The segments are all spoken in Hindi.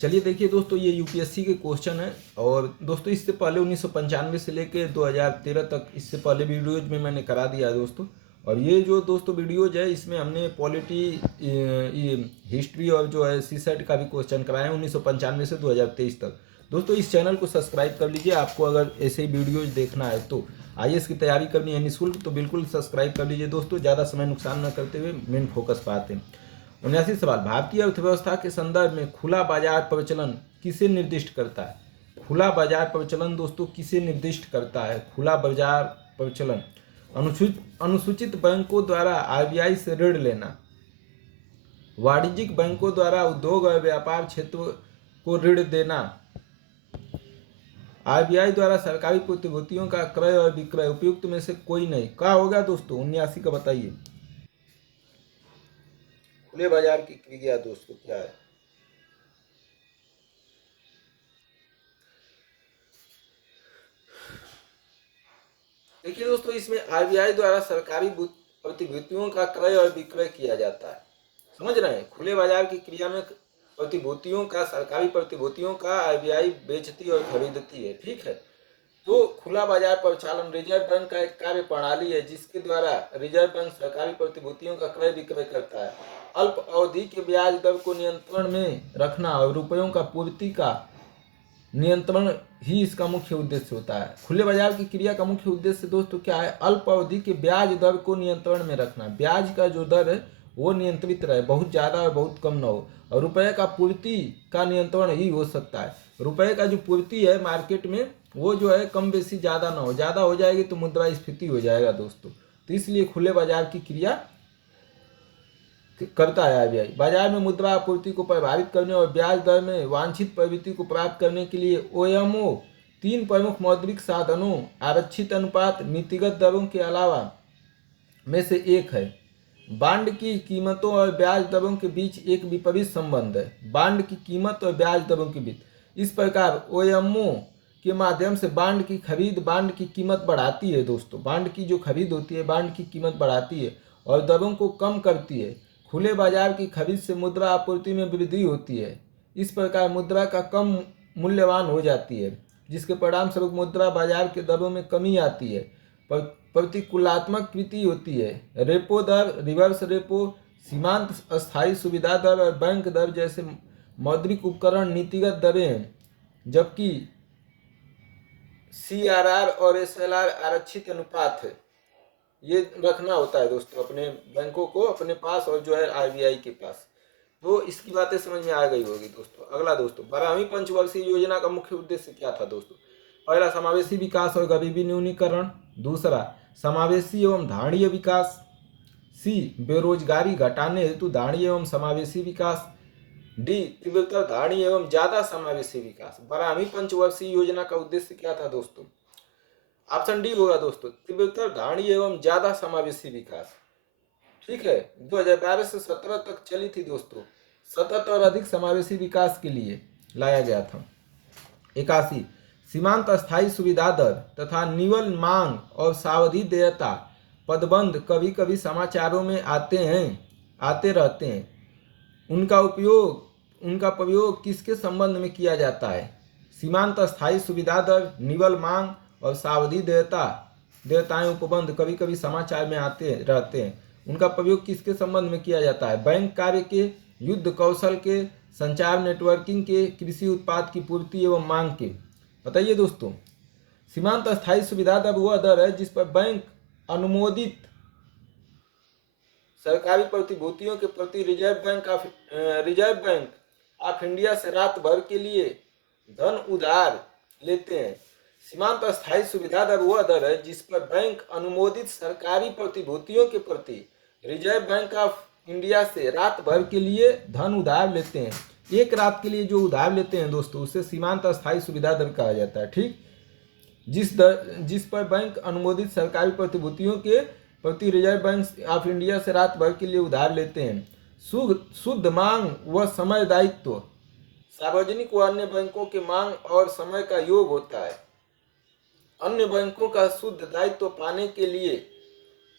चलिए देखिए दोस्तों, ये यूपीएससी के क्वेश्चन है। और दोस्तों इससे पहले 1995 से लेके 2013 तक इससे पहले वीडियोज में मैंने करा दिया है दोस्तों। और ये जो दोस्तों वीडियोज है इसमें हमने पॉलिटी, हिस्ट्री और जो है सीसेट का भी क्वेश्चन कराया है 1995 से 2023 तक। दोस्तों इस चैनल को सब्सक्राइब कर लीजिए, आपको अगर ऐसे ही वीडियोज देखना है तो आईएएस की तैयारी करनी है निःशुल्क, तो बिल्कुल सब्सक्राइब कर लीजिए दोस्तों। ज़्यादा समय नुकसान न करते हुए मेन फोकस पर आते हैं। 79 सवाल, भारतीय अर्थव्यवस्था के संदर्भ में खुला बाजार प्रचलन किसे निर्दिष्ट करता है? खुला बाजार प्रचलन दोस्तों किसे निर्दिष्ट करता है? खुला बाजार प्रचलन अनुसूचित बैंकों द्वारा आरबीआई से ऋण लेना, वाणिज्यिक बैंकों द्वारा उद्योग और व्यापार क्षेत्र को ऋण देना, आरबीआई द्वारा सरकारी प्रतिभूतियों का क्रय और विक्रय। उपयुक्त में से कोई नहीं। क्या होगा दोस्तों 79 का बताइए। खुले बाजार की क्रिया दोस्तों क्या है? देखिए दोस्तों, इसमें आरबीआई द्वारा सरकारी प्रतिभूतियों का क्रय और विक्रय किया जाता है। समझ रहे हैं? खुले बाजार की क्रिया में प्रतिभूतियों का, सरकारी प्रतिभूतियों का आरबीआई बेचती और खरीदती है। ठीक है। तो खुला बाजार परिचालन रिजर्व बैंक का एक कार्य प्रणाली है जिसके द्वारा रिजर्व बैंक सरकारी प्रतिभूतियों का क्रय विक्रय करता है। अल्प अवधि के ब्याज दर को नियंत्रण में रखना और रुपयों का पूर्ति का नियंत्रण ही इसका मुख्य उद्देश्य होता है। खुले बाजार की क्रिया का मुख्य उद्देश्य दोस्तों क्या है? अल्प अवधि के ब्याज दर को नियंत्रण में रखना। ब्याज का जो दर है वो नियंत्रित रहे, बहुत ज़्यादा और बहुत कम ना हो। और रुपये का पूर्ति का नियंत्रण ही हो सकता है। रुपये का जो पूर्ति है मार्केट में वो जो है कम बेसी ज़्यादा ना हो। ज़्यादा हो जाएगी तो मुद्रास्फीति हो जाएगा दोस्तों। तो इसलिए खुले बाजार की क्रिया करता है आरबीआई। बाजार में मुद्रा आपूर्ति को प्रभावित करने और ब्याज दर में वांछित प्रवृत्ति को प्राप्त करने के लिए ओएमओ 3 प्रमुख मौद्रिक साधनों आरक्षित अनुपात नीतिगत दरों के अलावा में से एक है। बांड की कीमतों और ब्याज दरों के बीच एक विपरीत संबंध है। बांड की कीमत और ब्याज दरों के बीच। इस प्रकार ओएमओ के माध्यम से बांड की खरीद बांड की कीमत बढ़ाती है दोस्तों। बांड की जो खरीद होती है बांड की कीमत बढ़ाती है और दरों को कम करती है। खुले बाजार की खरीद से मुद्रा आपूर्ति में वृद्धि होती है। इस प्रकार मुद्रा का कम मूल्यवान हो जाती है जिसके परिणाम स्वरूप मुद्रा बाजार के दरों में कमी आती है। प्रतिकूलात्मक कृति होती है। रेपो दर, रिवर्स रेपो, सीमांत अस्थायी सुविधा दर और बैंक दर जैसे मौद्रिक उपकरण नीतिगत दरें हैं, जबकि सीआरआर और एसएलआर आरक्षित अनुपात है। ये रखना होता है दोस्तों अपने बैंकों को अपने पास और जो है आरबीआई के पास। तो इसकी बातें समझ में आ गई होगी दोस्तों। अगला दोस्तों, 12वीं पंचवर्षीय योजना का मुख्य उद्देश्य क्या था दोस्तों? पहला, समावेशी विकास और गरीबी न्यूनीकरण। दूसरा, समावेशी एवं धारणीय विकास। सी, बेरोजगारी घटाने हेतु धारणीय एवं समावेशी विकास। डी, तीव्रतर धारणीय एवं ज्यादा समावेशी विकास। 12वीं पंचवर्षीय योजना का उद्देश्य क्या था दोस्तों? ऑप्शन डी होगा दोस्तों, तीव्रतर धारणीय एवं ज्यादा समावेशी विकास। ठीक है। 2012 से 17 तक चली थी दोस्तों। सतत और अधिक समावेशी विकास के लिए लाया गया था। 81, सीमांत अस्थायी सुविधा दर तथा निवल मांग और सावधि देयता पदबंध कभी कभी समाचारों में आते रहते हैं। उनका प्रयोग किसके संबंध में किया जाता है? सीमांत अस्थायी सुविधा दर, निवल मांग और सावधि देयताएं उपबंध कभी कभी समाचार में आते रहते हैं। उनका प्रयोग किसके संबंध में किया जाता है? बैंक कार्य के, युद्ध कौशल के, संचार नेटवर्किंग के, कृषि उत्पाद की पूर्ति एवं मांग के। बताइए दोस्तों। सीमांत अस्थायी सुविधा दर वह दर है जिस पर बैंक अनुमोदित सरकारी प्रतिभूतियों के प्रति रिजर्व बैंक ऑफ इंडिया से रात भर के लिए धन उधार लेते हैं। सीमांत अस्थायी सुविधा दर वह दर है जिस पर बैंक अनुमोदित सरकारी प्रतिभूतियों के प्रति रिजर्व बैंक ऑफ इंडिया से रात भर के लिए धन उधार लेते हैं। एक रात के लिए जो उधार लेते हैं दोस्तों उसे सीमांत अस्थायी सुविधा दर कहा जाता है। ठीक। जिस पर बैंक अनुमोदित सरकारी प्रतिभूतियों के प्रति रिजर्व बैंक ऑफ इंडिया से रात भर के लिए उधार लेते हैं। शुद्ध मांग व समय दायित्व सार्वजनिक व अन्य बैंकों के मांग और समय का योग होता है। अन्य बैंकों का शुद्ध दायित्व पाने के लिए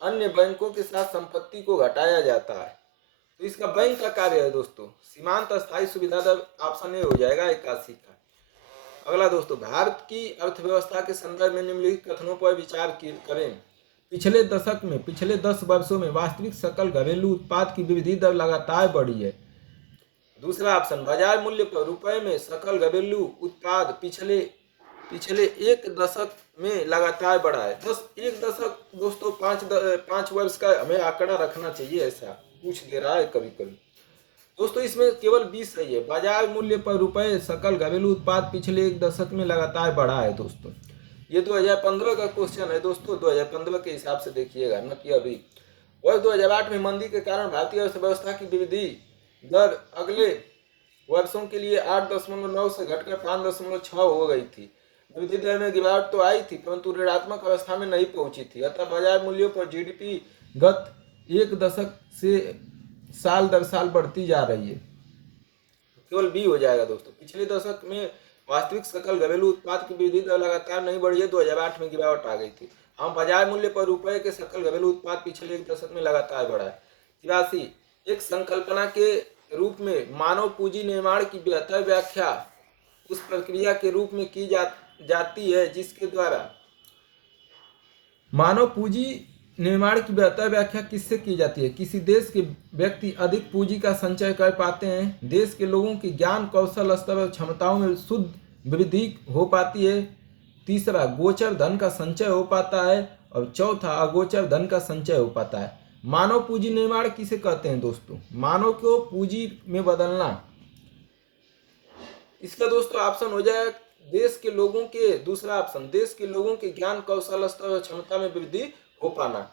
अन्य बैंकों के साथ संपत्ति को घटाया जाता है। तो इसका बैंक का कार्य है दोस्तों। सीमांत अस्थायी सुविधा दर ऑप्शन ए हो जाएगा 81 का। अगला दोस्तों, भारत की अर्थव्यवस्था के संदर्भ में निम्नलिखित कथनों पर विचार करें। पिछले दशक में, पिछले 10 वर्षों में वास्तविक सकल घरेलू उत्पाद की वृद्धि दर लगातार बढ़ी है। दूसरा ऑप्शन, बाजार मूल्य पर रुपए में सकल घरेलू उत्पाद पिछले एक दशक में लगातार बढ़ा है। एक दशक दोस्तों 5 वर्ष का हमें आंकड़ा रखना चाहिए, ऐसा पूछ दे रहा है कभी कभी दोस्तों। इसमें केवल 20 सही है। बाजार मूल्य पर रुपए सकल घरेलू उत्पाद पिछले एक दशक में लगातार बढ़ा है दोस्तों। ये 2015 का क्वेश्चन है दोस्तों, 2015 के हिसाब से देखिएगा, न कि अभी। वर्ष 2008 में मंदी के कारण भारतीय अर्थव्यवस्था की वृद्धि दर अगले वर्षों के लिए 8.9 से घटकर 5.6 हो गई थी। वृद्धि दर में गिरावट तो आई थी, परंतु ऋणात्मक अवस्था में नहीं पहुंची थी। अतः बाजार मूल्यों पर जीडीपी गत एक दशक से साल दर साल बढ़ती जा रही है। केवल बी हो जाएगा दोस्तों। पिछले दशक में वास्तविक सकल घरेलू उत्पाद की वृद्धि दर लगातार नहीं बढ़ी है, 2008 में गिरावट आ गई थी। हम बाजार मूल्य पर रुपए के सकल घरेलू उत्पाद पिछले एक दशक में लगातार बढ़ा है। 83, एक संकल्पना के रूप में मानव पूंजी निर्माण की बेहतर व्याख्या उस प्रक्रिया के रूप में की जाती है जिसके द्वारा मानव पूंजी निर्माण की बेहतर व्याख्या किससे की जाती है? किसी देश के व्यक्ति अधिक पूंजी का संचय कर पाते हैं, देश के लोगों की ज्ञान कौशल स्तर और क्षमताओं में शुद्ध वृद्धि हो पाती है। तीसरा, गोचर धन का संचय हो पाता है। और चौथा, अगोचर धन का संचय हो पाता है। मानव पूंजी निर्माण किसे कहते हैं दोस्तों? मानव को पूंजी में बदलना। इसका दोस्तों ऑप्शन हो जाए देश के लोगों के, दूसरा ऑप्शन, देश के लोगों के ज्ञान कौशल स्तर और क्षमता में वृद्धि हो पाना।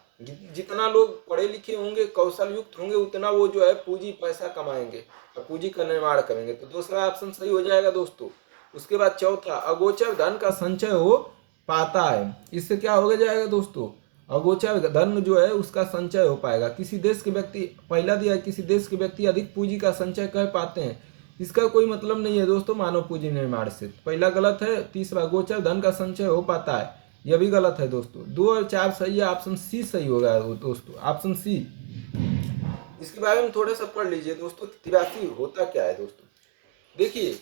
जितना लोग पढ़े लिखे होंगे, कौशल युक्त होंगे, उतना वो जो है पूंजी पैसा कमाएंगे और पूंजी का निर्माण करेंगे। तो दूसरा ऑप्शन सही हो जाएगा दोस्तों। उसके बाद चौथा, अगोचर धन का संचय हो पाता है। इससे क्या हो जाएगा दोस्तों? अगोचर धन जो है उसका संचय हो पाएगा। किसी देश के व्यक्ति, पहला दिया है किसी देश के व्यक्ति अधिक पूंजी का संचय कर पाते हैं, इसका कोई मतलब नहीं है दोस्तों मानव पूंजी निर्माण से। पहला गलत है। तीसरा, गोचर धन का संचय हो पाता है, यह भी गलत है दोस्तों। 2 और 4 सही है, ऑप्शन सी सही होगा दोस्तों, ऑप्शन सी। इसके बारे में थोड़ा सा पढ़ लीजिए दोस्तों। 83 होता क्या है दोस्तों? देखिए,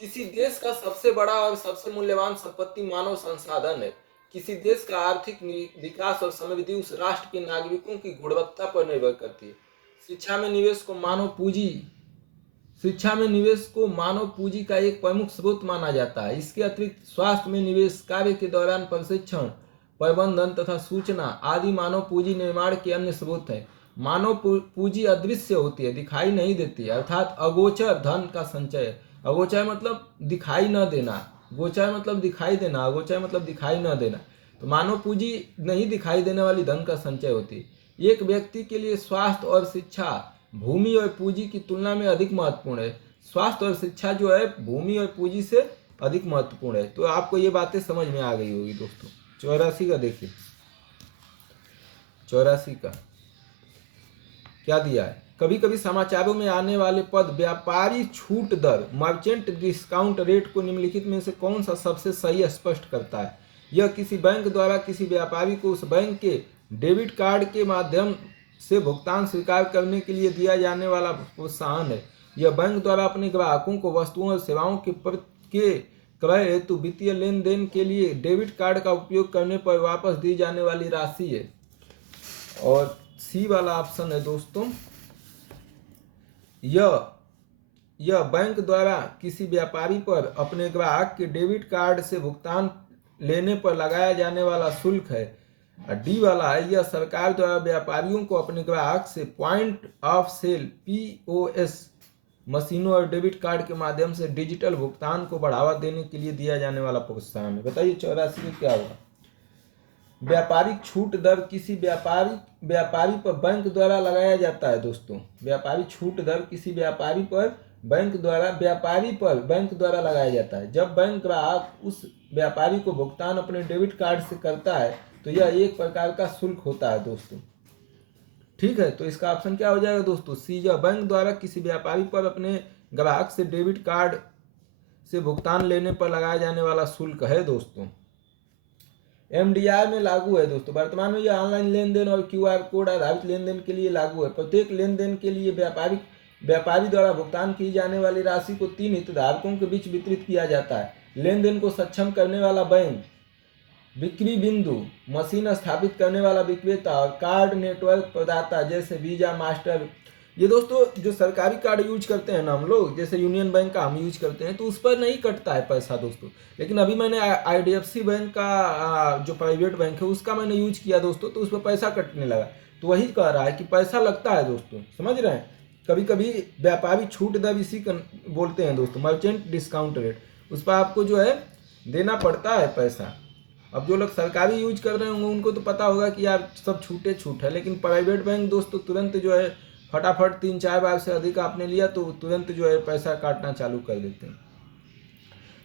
किसी देश का सबसे बड़ा और सबसे मूल्यवान संपत्ति मानव संसाधन है। किसी देश का आर्थिक विकास और समृद्धि उस राष्ट्र के नागरिकों की गुणवत्ता पर निर्भर करती है। शिक्षा में निवेश को मानव पूंजी का एक प्रमुख स्रोत माना जाता है। इसके अतिरिक्त स्वास्थ्य में निवेश, कार्य के दौरान प्रशिक्षण, प्रबंधन तथा सूचना आदि मानव पूंजी निर्माण के अन्य स्रोत हैं। मानव पूंजी अदृश्य होती है, दिखाई नहीं देती है, अर्थात अगोचर धन का संचय। अगोचर मतलब दिखाई न देना, गोचर मतलब दिखाई देना, अगोचर मतलब दिखाई न देना। तो मानव पूंजी नहीं दिखाई देने वाली धन का संचय होती है। एक व्यक्ति के लिए स्वास्थ्य और शिक्षा भूमि और पूंजी की तुलना में अधिक महत्वपूर्ण है। स्वास्थ्य और शिक्षा जो है भूमि और पूंजी से अधिक महत्वपूर्ण है। तो आपको ये बातें समझ में आ गई होगी दोस्तों। 84 का देखिए, 84 का क्या दिया है? कभी कभी समाचारों में आने वाले पद व्यापारी छूट दर, मर्चेंट डिस्काउंट रेट को निम्नलिखित में से कौन सा सबसे सही स्पष्ट करता है? यह किसी बैंक द्वारा किसी व्यापारी को उस बैंक के डेबिट कार्ड के माध्यम से भुगतान स्वीकार करने के लिए दिया जाने वाला प्रोत्साहन है। यह बैंक द्वारा अपने ग्राहकों को वस्तुओं और सेवाओं के क्रय हेतु वित्तीय लेन देन के लिए डेबिट कार्ड का उपयोग करने पर वापस दी जाने वाली राशि है। और सी वाला ऑप्शन है दोस्तों, यह बैंक द्वारा किसी व्यापारी पर अपने ग्राहक के डेबिट कार्ड से भुगतान लेने पर लगाया जाने वाला शुल्क है। डी वाला है, यह सरकार द्वारा व्यापारियों को अपने ग्राहक से पॉइंट ऑफ सेल POS मशीनों और डेबिट कार्ड के माध्यम से डिजिटल भुगतान को बढ़ावा देने के लिए दिया जाने वाला प्रोत्साहन है। बताइए 84 में क्या होगा? व्यापारिक छूट दर किसी व्यापारी पर बैंक द्वारा लगाया जाता है दोस्तों। व्यापारी छूट दर किसी व्यापारी पर बैंक द्वारा लगाया जाता है। जब बैंक ग्राहक उस व्यापारी को भुगतान अपने डेबिट कार्ड से करता है तो यह एक प्रकार का शुल्क होता है दोस्तों। ठीक है, तो इसका ऑप्शन क्या हो जाएगा दोस्तों? सी। यह बैंक द्वारा किसी व्यापारी पर अपने ग्राहक से डेबिट कार्ड से भुगतान लेने पर लगाया जाने वाला शुल्क है दोस्तों। एमडीआर में लागू है दोस्तों। वर्तमान में यह ऑनलाइन लेन देन और क्यूआर कोड आधारित लेन देन के लिए लागू है। प्रत्येक लेन देन के लिए व्यापारी द्वारा भुगतान की जाने वाली राशि को 3 हितधारकों के बीच वितरित किया जाता है। लेन देन को सक्षम करने वाला बैंक, बिक्री बिंदु, मशीन स्थापित करने वाला विक्रेता और कार्ड नेटवर्क प्रदाता जैसे वीजा, मास्टर। ये दोस्तों जो सरकारी कार्ड यूज करते हैं ना हम लोग, जैसे यूनियन बैंक का हम यूज करते हैं, तो उस पर नहीं कटता है पैसा दोस्तों। लेकिन अभी मैंने IDFC बैंक का जो प्राइवेट बैंक है उसका मैंने यूज किया दोस्तों, तो उस पर पैसा कटने लगा। तो वही कह रहा है कि पैसा लगता है दोस्तों, समझ रहे हैं। कभी कभी व्यापारी छूट दर इसी बोलते हैं दोस्तों, मर्चेंट डिस्काउंट रेट, उस पर आपको जो है देना पड़ता है पैसा। अब जो लोग सरकारी यूज कर रहे होंगे उनको तो पता होगा कि यार सब छूटे छूट है, लेकिन प्राइवेट बैंक दोस्तों तुरंत जो है फटाफट 3-4 बार से अधिक आपने लिया तो तुरंत जो है पैसा काटना चालू कर देते हैं।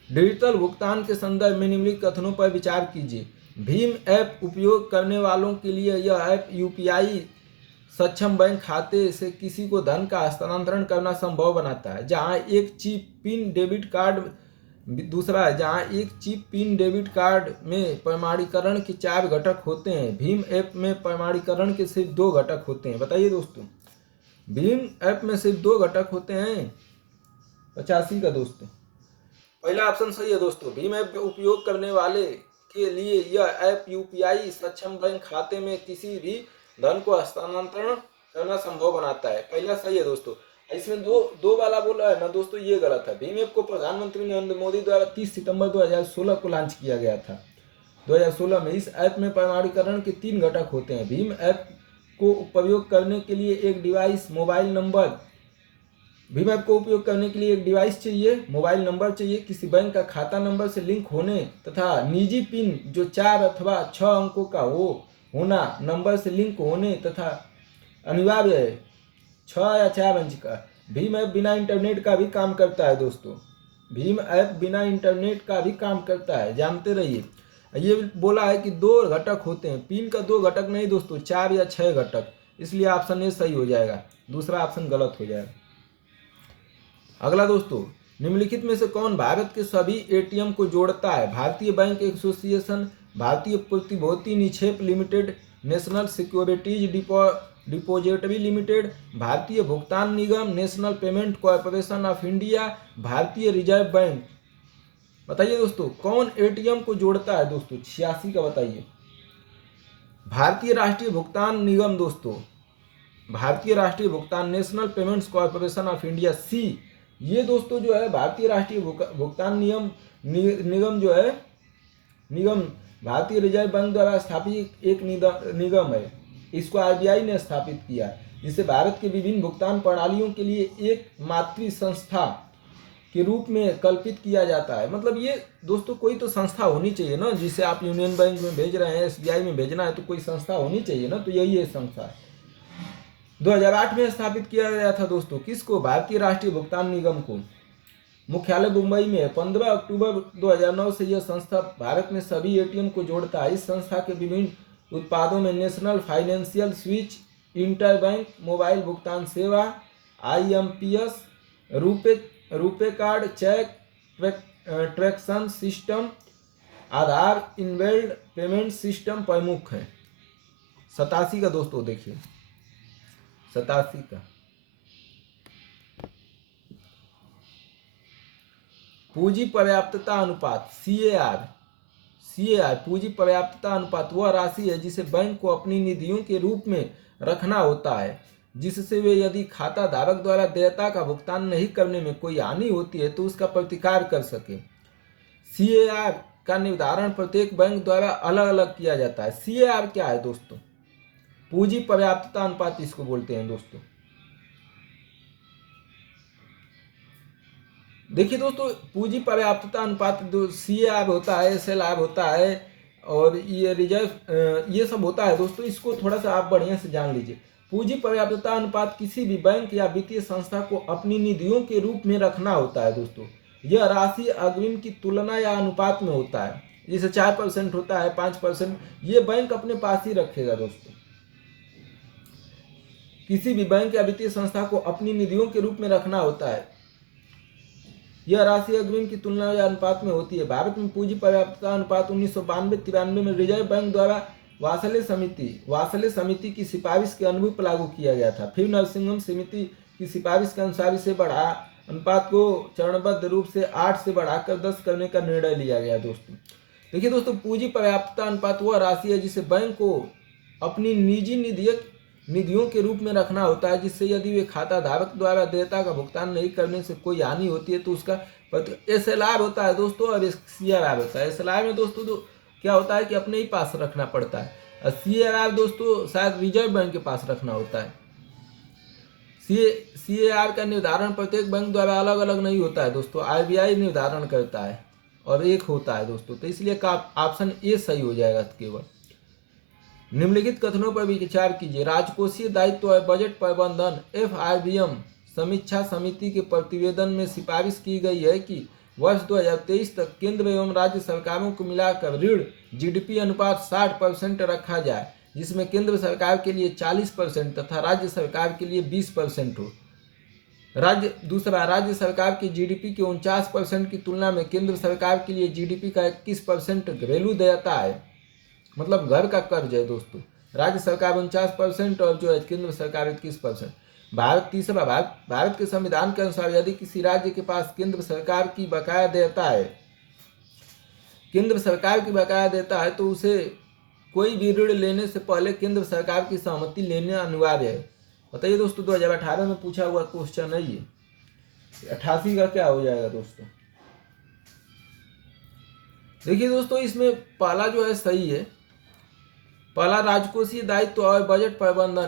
डिजिटल भुगतान के संदर्भ में निम्नलिखित कथनों पर विचार कीजिए। भीम ऐप उपयोग करने वालों के लिए यह ऐप यूपीआई सक्षम बैंक खाते से किसी को धन का हस्तांतरण करना संभव बनाता है। जहां एक चिप पिन डेबिट कार्ड दूसरा है, जहां एक चिप पिन डेबिट कार्ड में प्रमाणीकरण के 4 घटक होते हैं, भीम ऐप में प्रमाणीकरण के सिर्फ 2 घटक होते हैं। बताइए दोस्तों, भीम ऐप में सिर्फ 2 घटक होते हैं। 85 का दोस्तों पहला ऑप्शन सही है दोस्तों। भीम ऐप उपयोग करने वाले के लिए यह ऐप यूपीआई सक्षम बैंक खाते में किसी भी धन को हस्तांतरण करना संभव बनाता है। पहला सही है दोस्तों। इसमें दो वाला बोला है ना दोस्तों, ये गलत है। भीम ऐप को प्रधानमंत्री नरेंद्र मोदी द्वारा 30 सितंबर 2016 को लॉन्च किया गया था। 2016 में इस ऐप में प्रमाणीकरण के 3 घटक होते हैं। भीम ऐप को उपयोग करने के लिए एक device, mobile number, Bhim app को उपयोग करने के लिए एक डिवाइस चाहिए, मोबाइल नंबर चाहिए, किसी बैंक का खाता नंबर से लिंक होने तथा निजी पिन जो 4 अथवा 6 अंकों का होना, नंबर से लिंक होने तथा अनिवार्य है 6 या 4 अंक का। भीम ऐप बिना इंटरनेट का भी काम करता है दोस्तों। भीम ऐप बिना इंटरनेट का भी काम करता है, जानते रहिए। ये बोला है कि 2 घटक होते हैं, पिन का 2 घटक नहीं दोस्तों, 4 या 6 घटक, इसलिए ऑप्शन ए सही हो जाएगा, दूसरा ऑप्शन गलत हो जाएगा। अगला दोस्तों, निम्नलिखित में से कौन भारत के सभी एटीएम को जोड़ता है? भारतीय बैंक एसोसिएशन, भारतीय प्रतिभूति निक्षेप limited, national securities depository limited, भारतीय भुगतान निगम, national payment corporation of India, भारतीय रिजर्व बैंक। बताइए दोस्तों कौन एटीएम को जोड़ता है दोस्तों? 86 का बताइए। भारतीय राष्ट्रीय भुगतान निगम दोस्तों, भारतीय राष्ट्रीय भुगतान, national payments corporation of India, C. ये दोस्तों जो है भारतीय राष्ट्रीय भुगतान निगम जो है, निगम भारतीय रिजर्व बैंक द्वारा स्थापित एक निगम है। इसको आरबीआई ने स्थापित किया, जिसे भारत के विभिन्न भुगतान प्रणालियों के लिए एक मातृ संस्था के रूप में कल्पित किया जाता है। मतलब ये दोस्तों कोई तो संस्था होनी चाहिए ना, जिसे आप यूनियन बैंक में भेज रहे हैं, एसबीआई में भेजना है, तो कोई संस्था होनी चाहिए ना, तो यही है संस्था। 2008 में स्थापित किया गया था दोस्तों, किसको? भारतीय राष्ट्रीय भुगतान निगम को। मुख्यालय मुंबई में है। 15 अक्टूबर 2009 से यह संस्था भारत में सभी एटीएम को जोड़ता है। इस संस्था के विभिन्न उत्पादों में national financial switch, interbank mobile भुगतान सेवा, IMPS, RuPay card, cheque traction system, Aadhaar inbuilt payment system प्रमुख है। 87 का दोस्तों देखिए, 87 का पूंजी पर्याप्तता अनुपात, CAR पूंजी पर्याप्तता अनुपात वह राशि है जिसे बैंक को अपनी निधियों के रूप में रखना होता है, जिससे वे यदि खाता धारक द्वारा देयता का भुगतान नहीं करने में कोई हानि होती है तो उसका प्रतिकार कर सके। CAR का निर्धारण प्रत्येक बैंक द्वारा अलग अलग किया जाता है। CAR क्या है दोस्तों? पूंजी पर्याप्तता अनुपात इसको बोलते हैं दोस्तों। देखिए दोस्तों, पूंजी पर्याप्तता अनुपात CAR होता है, SLR होता है और ये रिजर्व, ये सब होता है दोस्तों। इसको थोड़ा सा आप बढ़िया से जान लीजिए। पूंजी पर्याप्तता अनुपात किसी भी बैंक या वित्तीय संस्था को अपनी निधियों के रूप में रखना होता है दोस्तों। यह राशि अग्रिम की तुलना या अनुपात में होता है। जैसे 4% होता है, 5%, ये बैंक अपने पास ही रखेगा दोस्तों। किसी भी बैंक या वित्तीय संस्था को अपनी निधियों के रूप में रखना होता है। यह राशि अग्रिम की तुलना या अनुपात में होती है। भारत में पूंजी पर्याप्तता अनुपात 1992-93 में रिजर्व बैंक द्वारा वासले समिति की सिफारिश के अनुरूप लागू किया गया था। फिर नरसिंहम समिति की सिफारिश के अनुसार इसे बढ़ा अनुपात को चरणबद्ध रूप से 8 से बढ़ाकर 10 करने का निर्णय लिया गया। दोस्तों देखिए दोस्तों, पूंजी पर्याप्तता अनुपात वह राशि है जिसे बैंक को अपनी निजी निधियों के रूप में रखना होता है, जिससे यदि वे खाता धारक द्वारा देयता का भुगतान नहीं करने से कोई हानि होती है तो उसका SLR होता है दोस्तों, और CRR होता है। SLR में दोस्तों तो क्या होता है कि अपने ही पास रखना पड़ता है, और CRR दोस्तों शायद रिजर्व बैंक के पास रखना होता है। CAR का निर्धारण प्रत्येक बैंक द्वारा अलग अलग नहीं होता है दोस्तों, RBI निर्धारण करता है और एक होता है दोस्तों, तो इसलिए का ऑप्शन ए सही हो जाएगा केवल। निम्नलिखित कथनों पर विचार कीजिए। राजकोषीय दायित्व और बजट प्रबंधन FRBM समीक्षा समिति के प्रतिवेदन में सिफारिश की गई है कि वर्ष 2023 तक केंद्र एवं राज्य सरकारों को मिलाकर ऋण GDP अनुपात 60% रखा जाए, जिसमें केंद्र सरकार के लिए 40% तथा राज्य सरकार के लिए 20% हो। राज्य सरकार की GDP के 49% की तुलना में केंद्र सरकार के लिए GDP का 21% घरेलू देयता है, मतलब घर का कर्ज है दोस्तों। राज्य सरकार 49% और जो है केंद्र सरकार 21%। भारत के संविधान के अनुसार यदि किसी राज्य के पास केंद्र सरकार की बकाया देता है तो उसे कोई भी ऋण लेने से पहले केंद्र सरकार की सहमति लेना अनिवार्य है। बताइए दोस्तों, 2018 में पूछा हुआ क्वेश्चन है ये। 88 का क्या हो जाएगा दोस्तों? देखिए दोस्तों, इसमें पहला जो है सही है। पहला राजकोषीय दायित्व और बजट प्रबंधन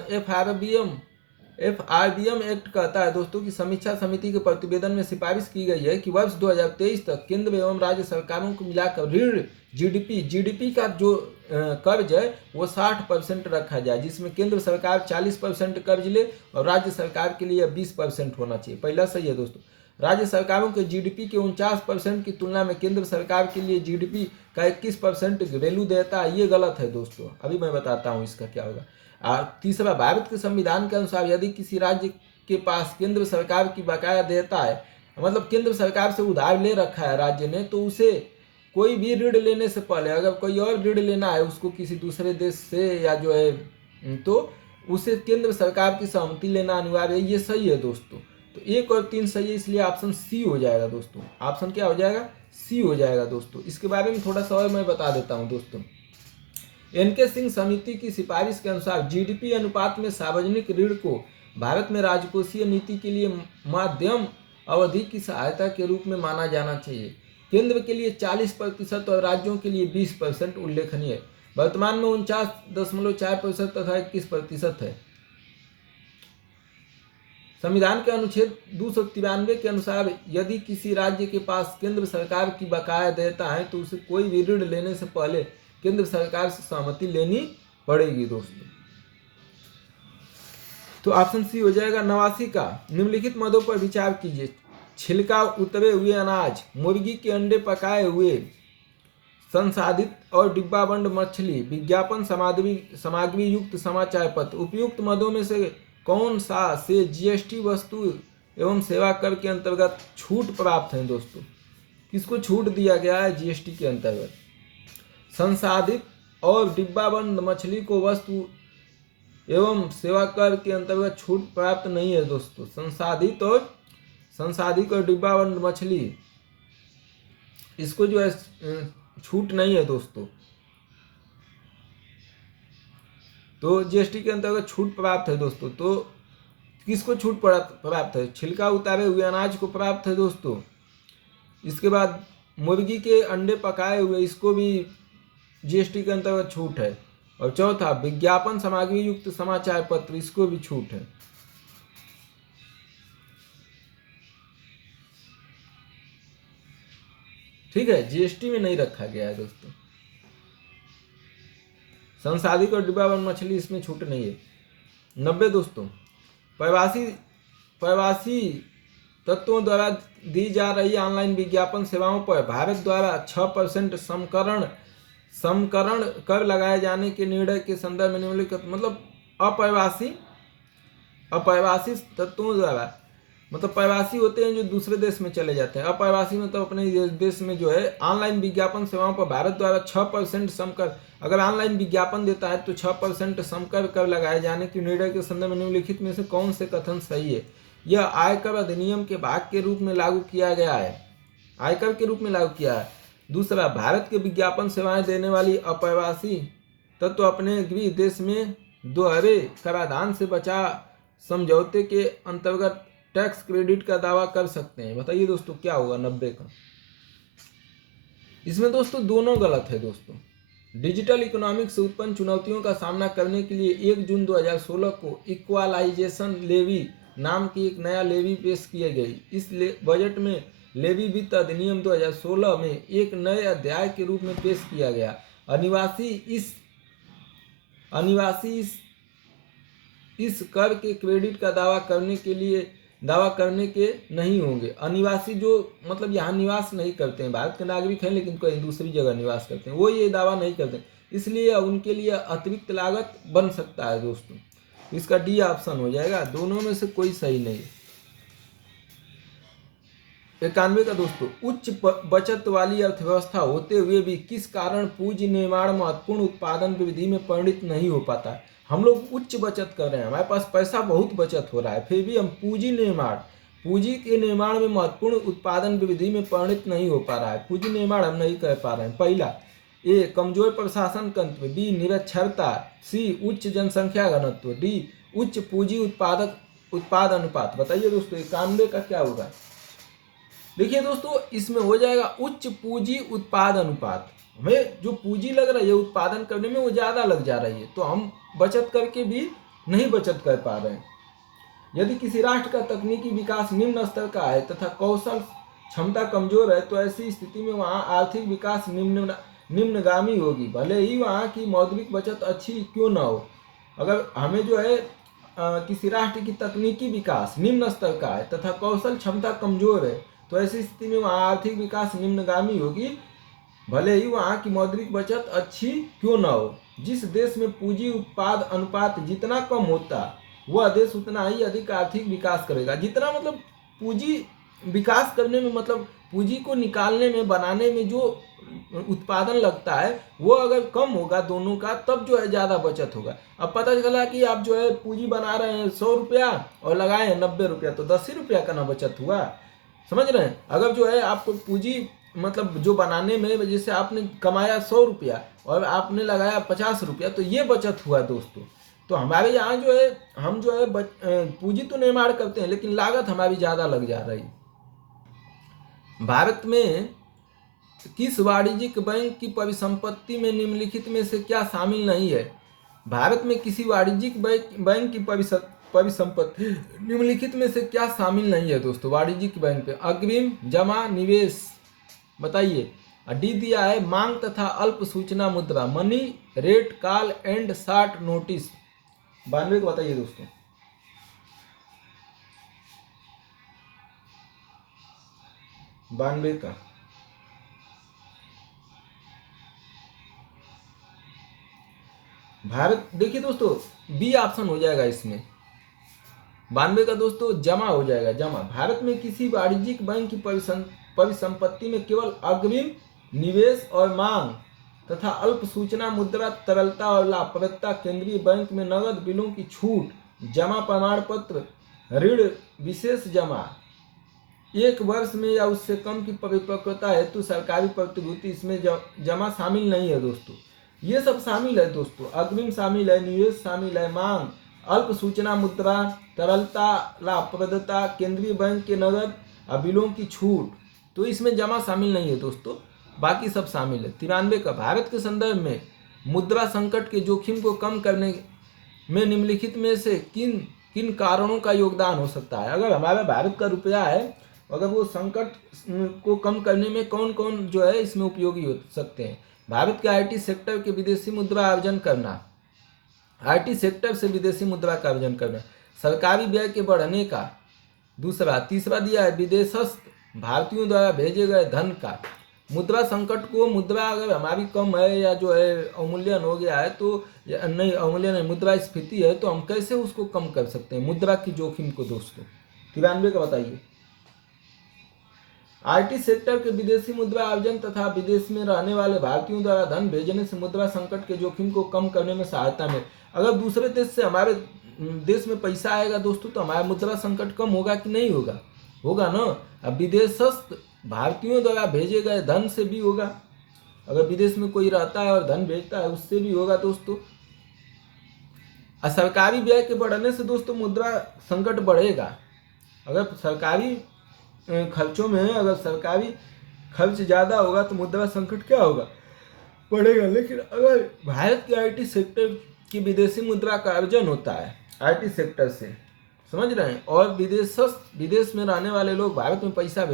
FRBM एक्ट कहता है दोस्तों कि समीक्षा समिति के प्रतिवेदन में सिफारिश की गई है कि वर्ष 2023 तक केंद्र एवं राज्य सरकारों को मिलाकर ऋण GDP का जो कर्ज है वो 60% रखा जाए, जिसमें केंद्र सरकार 40% कर्ज ले और राज्य सरकार के लिए 20% होना चाहिए। पहला सही है दोस्तों। राज्य सरकारों के GDP के 49% की तुलना में केंद्र सरकार के लिए GDP का 21% घरेलू देयता है, ये गलत है दोस्तों। अभी मैं बताता हूँ इसका क्या होगा। और तीसरा, भारत के संविधान के अनुसार यदि किसी राज्य के पास केंद्र सरकार की बकाया देयता है, मतलब केंद्र सरकार से उधार ले रखा है राज्य ने, तो उसे कोई भी ऋण लेने से पहले अगर कोई और ऋण लेना है उसको किसी दूसरे देश से या जो है, तो उसे केंद्र सरकार की सहमति लेना अनिवार्य है। ये सही है दोस्तों। तो 1 और 3 सही है, इसलिए ऑप्शन सी हो जाएगा दोस्तों। ऑप्शन क्या हो जाएगा? सी हो जाएगा दोस्तों। इसके बारे में थोड़ा सा और मैं बता देता हूँ दोस्तों। NK सिंह समिति की सिफारिश के अनुसार GDP अनुपात में सार्वजनिक ऋण को भारत में राजकोषीय नीति के लिए माध्यम अवधि की सहायता के रूप में माना जाना चाहिए। केंद्र के लिए 40% और राज्यों के लिए 20% उल्लेखनीय है। वर्तमान में 49.4% तथा 21% है। संविधान के अनुच्छेद 293 के अनुसार यदि किसी राज्य के पास केंद्र सरकार की बकाया देयता है तो उसे कोई भी ऋण लेने से पहले केंद्र सरकार से सहमति लेनी पड़ेगी दोस्तों। तो ऑप्शन सी हो जाएगा। 89 का, निम्नलिखित मदों पर विचार कीजिए। छिलका उतरे हुए अनाज, मुर्गी के अंडे पकाए हुए, संसाधित और डिब्बाबंद मछली, विज्ञापन सामग्री युक्त समाचार पत्र। उपयुक्त मदों में से कौन सा से GST वस्तु एवं सेवा कर के अंतर्गत छूट प्राप्त है दोस्तों? किसको छूट दिया गया है GST के अंतर्गत? संसाधित और डिब्बाबंद मछली को वस्तु एवं सेवा कर के अंतर्गत छूट प्राप्त नहीं है दोस्तों। संसाधित और डिब्बाबंद मछली, इसको जो है छूट नहीं है दोस्तों। तो GST के अंतर्गत छूट प्राप्त है दोस्तों। तो किसको छूट प्राप्त है? छिलका उतारे हुए अनाज को प्राप्त है दोस्तों। इसके बाद मुर्गी के अंडे पकाए हुए, इसको भी GST के अंतर्गत छूट है। और चौथा, विज्ञापन सामग्री युक्त समाचार पत्र, इसको भी छूट है। ठीक है, GST में नहीं रखा गया है दोस्तों। संसाधित और डिब्बाबंद मछली, इसमें छूट नहीं है। 90 दोस्तों, प्रवासी तत्वों द्वारा दी जा रही ऑनलाइन विज्ञापन सेवाओं पर भारत द्वारा 6% समकरण कर लगाए जाने के निर्णय के संदर्भ में निम्नलिखित, मतलब अप्रवासी तत्वों द्वारा, मतलब प्रवासी होते हैं जो दूसरे देश में चले जाते हैं, अप्रवासी मतलब अपने देश में जो है ऑनलाइन विज्ञापन सेवाओं पर भारत द्वारा 6% समकर, अगर ऑनलाइन विज्ञापन देता है तो 6% समकर कर लगाए जाने की निर्णय के संदर्भ में निम्नलिखित में से कौन से कथन सही है? यह आयकर अधिनियम के भाग के रूप में लागू किया गया है, आयकर के रूप में लागू किया है। दूसरा, भारत के विज्ञापन सेवाएं देने वाली अप्रवासी तत्व अपने गृह देश में दोहरे कराधान से बचा समझौते के अंतर्गत टैक्स क्रेडिट का दावा कर सकते हैं। बताइए दोस्तों क्या होगा 90 का? इसमें दोस्तों दोनों गलत है दोस्तों। डिजिटल इकोनॉमिक से उत्पन्न चुनौतियों का सामना करने के लिए 1 जून 2016 को इक्वालाइजेशन लेवी नाम की एक नया लेवी पेश किए गई। इस बजट में लेवी वित्त अधिनियम 2016 में एक नए अध्याय के रूप में पेश किया गया। अनिवासी इस कर के क्रेडिट का दावा करने के नहीं होंगे। अनिवासी जो मतलब यहाँ निवास नहीं करते हैं, भारत के नागरिक हैं लेकिन कहीं दूसरी जगह निवास करते हैं, वो ये दावा नहीं करते, इसलिए उनके लिए अतिरिक्त लागत बन सकता है दोस्तों। इसका डी ऑप्शन हो जाएगा, दोनों में से कोई सही नहीं। 91 का दोस्तों, उच्च बचत वाली अर्थव्यवस्था होते हुए भी किस कारण पूंजी निर्माण महत्वपूर्ण उत्पादन वृद्धि में परिणत नहीं हो पाता? हम लोग उच्च बचत कर रहे हैं, हमारे पास पैसा बहुत बचत हो रहा है, फिर भी हम पूंजी के निर्माण में महत्वपूर्ण उत्पादन वृद्धि में परिणत नहीं हो पा रहा है। पूंजी निर्माण हम नहीं कर पा रहे हैं। पहला, ए कमजोर प्रशासन तंत्र, बी निरक्षरता, सी उच्च जनसंख्या घनत्व, डी उच्च पूंजी उत्पाद अनुपात। बताइए दोस्तों 91 का क्या होगा? देखिए दोस्तों, इसमें हो जाएगा उच्च पूंजी उत्पाद अनुपात। हमें जो पूंजी लग रही है उत्पादन करने में वो ज़्यादा लग जा रही है, तो हम बचत करके भी नहीं बचत कर पा रहे हैं। यदि किसी राष्ट्र का तकनीकी विकास निम्न स्तर का है तथा कौशल क्षमता कमजोर है तो ऐसी स्थिति में वहाँ आर्थिक विकास निम्नगामी होगी, भले ही वहाँ की मौद्रिक बचत अच्छी क्यों न हो। अगर हमें जो है किसी राष्ट्र की तकनीकी विकास निम्न स्तर का है तथा कौशल क्षमता कमजोर है तो ऐसी स्थिति में वहाँ आर्थिक विकास निम्नगामी होगी, भले ही वहाँ की मौद्रिक बचत अच्छी क्यों न हो। जिस देश में पूंजी उत्पाद अनुपात जितना कम होता वह देश उतना ही अधिक आर्थिक विकास करेगा। जितना मतलब पूंजी विकास करने में मतलब पूंजी को निकालने में बनाने में जो उत्पादन लगता है वो अगर कम होगा दोनों का, तब जो है ज़्यादा बचत होगा। अब पता चला कि आप जो है पूंजी बना रहे हैं 100 रुपया और लगाए हैं 90 रुपया, तो 10 ही रुपया का ना बचत हुआ। समझ रहे हैं? अगर जो है आपको पूंजी मतलब जो बनाने में जैसे आपने कमाया 100 रुपया और आपने लगाया 50 रुपया, तो ये बचत हुआ दोस्तों। तो हमारे यहाँ जो है हम जो है पूंजी तो निर्माण करते हैं लेकिन लागत हमारी ज़्यादा लग जा रही। भारत में किस वाणिज्यिक बैंक की परिसंपत्ति में निम्नलिखित में से क्या शामिल नहीं है? भारत में किसी वाणिज्यिक बैंक की परिसंपत्ति निम्नलिखित में से क्या शामिल नहीं है दोस्तों? वाणिज्यिक बैंक पे अग्रिम जमा निवेश। बताइए। डी दिया है मांग तथा अल्प सूचना मुद्रा, money rate call and short notice. 92 को बताइए दोस्तों। का भारत, देखिए दोस्तों बी ऑप्शन हो जाएगा इसमें। 92 का दोस्तों जमा हो जाएगा, जमा। भारत में किसी वाणिज्यिक बैंक की परिसंपत्ति में केवल अग्रिम निवेश और मांग तथा अल्प सूचना मुद्रा, तरलता और लाभप्रदता, केंद्रीय बैंक में नगद बिलों की छूट, जमा प्रमाण पत्र, ऋण विशेष जमा, 1 वर्ष में या उससे कम की परिपक्वता हेतु सरकारी प्रतिभूति, इसमें जमा शामिल नहीं है दोस्तों। ये सब शामिल है दोस्तों, अग्रिम शामिल है, निवेश शामिल है, मांग, अल्प सूचना मुद्रा, तरलता, लाभप्रदता, केंद्रीय बैंक के नगद बिलों की छूट, तो इसमें जमा शामिल नहीं है दोस्तों, बाकी सब शामिल है। 93 का भारत के संदर्भ में मुद्रा संकट के जोखिम को कम करने में निम्नलिखित में से किन कारणों का योगदान हो सकता है? अगर हमारा भारत का रुपया है, अगर वो संकट को कम करने में कौन कौन जो है इसमें उपयोगी हो सकते हैं? भारत के आईटी सेक्टर के विदेशी मुद्रा अर्जन करना, आईटी सेक्टर से विदेशी मुद्रा का अर्जन करना, सरकारी व्यय के बढ़ने का। दूसरा, तीसरा दिया है विदेशस्थ भारतीयों द्वारा भेजे गए धन का। मुद्रा संकट को, मुद्रा अगर हमारी कम है या जो है अवमूल्यन हो गया है तो नहीं, अवमूल्यन नहीं, मुद्रा स्फीति है, तो हम कैसे उसको कम कर सकते हैं मुद्रा की जोखिम को दोस्तों? 93 का बताइए। आईटी सेक्टर के विदेशी मुद्रा अर्जन तथा विदेश में रहने वाले भारतीयों द्वारा धन भेजने से मुद्रा संकट के जोखिम को कम करने में सहायता मिले। अगर दूसरे देश से हमारे देश में पैसा आएगा दोस्तों तो हमारा मुद्रा संकट कम होगा कि नहीं होगा? होगा ना। अब विदेशस्थ भारतीयों द्वारा भेजे गए धन से भी होगा। अगर विदेश में कोई रहता है और धन भेजता है उससे भी होगा दोस्तों। सरकारी व्यय के बढ़ने से दोस्तों मुद्रा संकट बढ़ेगा। अगर सरकारी खर्चों में अगर सरकारी खर्च ज़्यादा होगा तो मुद्रा संकट क्या होगा? बढ़ेगा। लेकिन अगर भारत के आईटी सेक्टर की विदेशी मुद्रा का अर्जन होता है आईटी सेक्टर से, समझ रहे हैं, और विदेश में रहने वाले लोग भारत में पैसा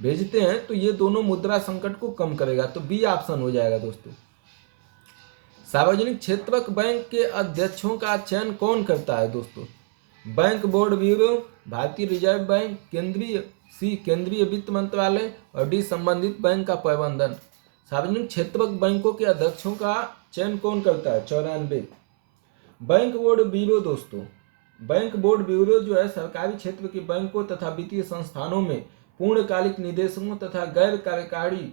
भेजते हैं तो ये दोनों मुद्रा संकट को कम करेगा। तो बी ऑप्शन हो जाएगा दोस्तों। सार्वजनिक क्षेत्रक बैंक के अध्यक्षों का चयन कौन करता है दोस्तों? बैंक बोर्ड ब्यूरो, भारतीय रिजर्व बैंक, केंद्रीय वित्त मंत्रालय, और डी संबंधित बैंक का प्रबंधन। सार्वजनिक क्षेत्रक बैंकों के अध्यक्षों का चयन कौन करता है? 94। बैंक बोर्ड ब्यूरो दोस्तों, बैंक बोर्ड ब्यूरो जो है सरकारी क्षेत्र के बैंकों तथा वित्तीय संस्थानों में पूर्णकालिक निदेशकों तथा गैर कार्यकारी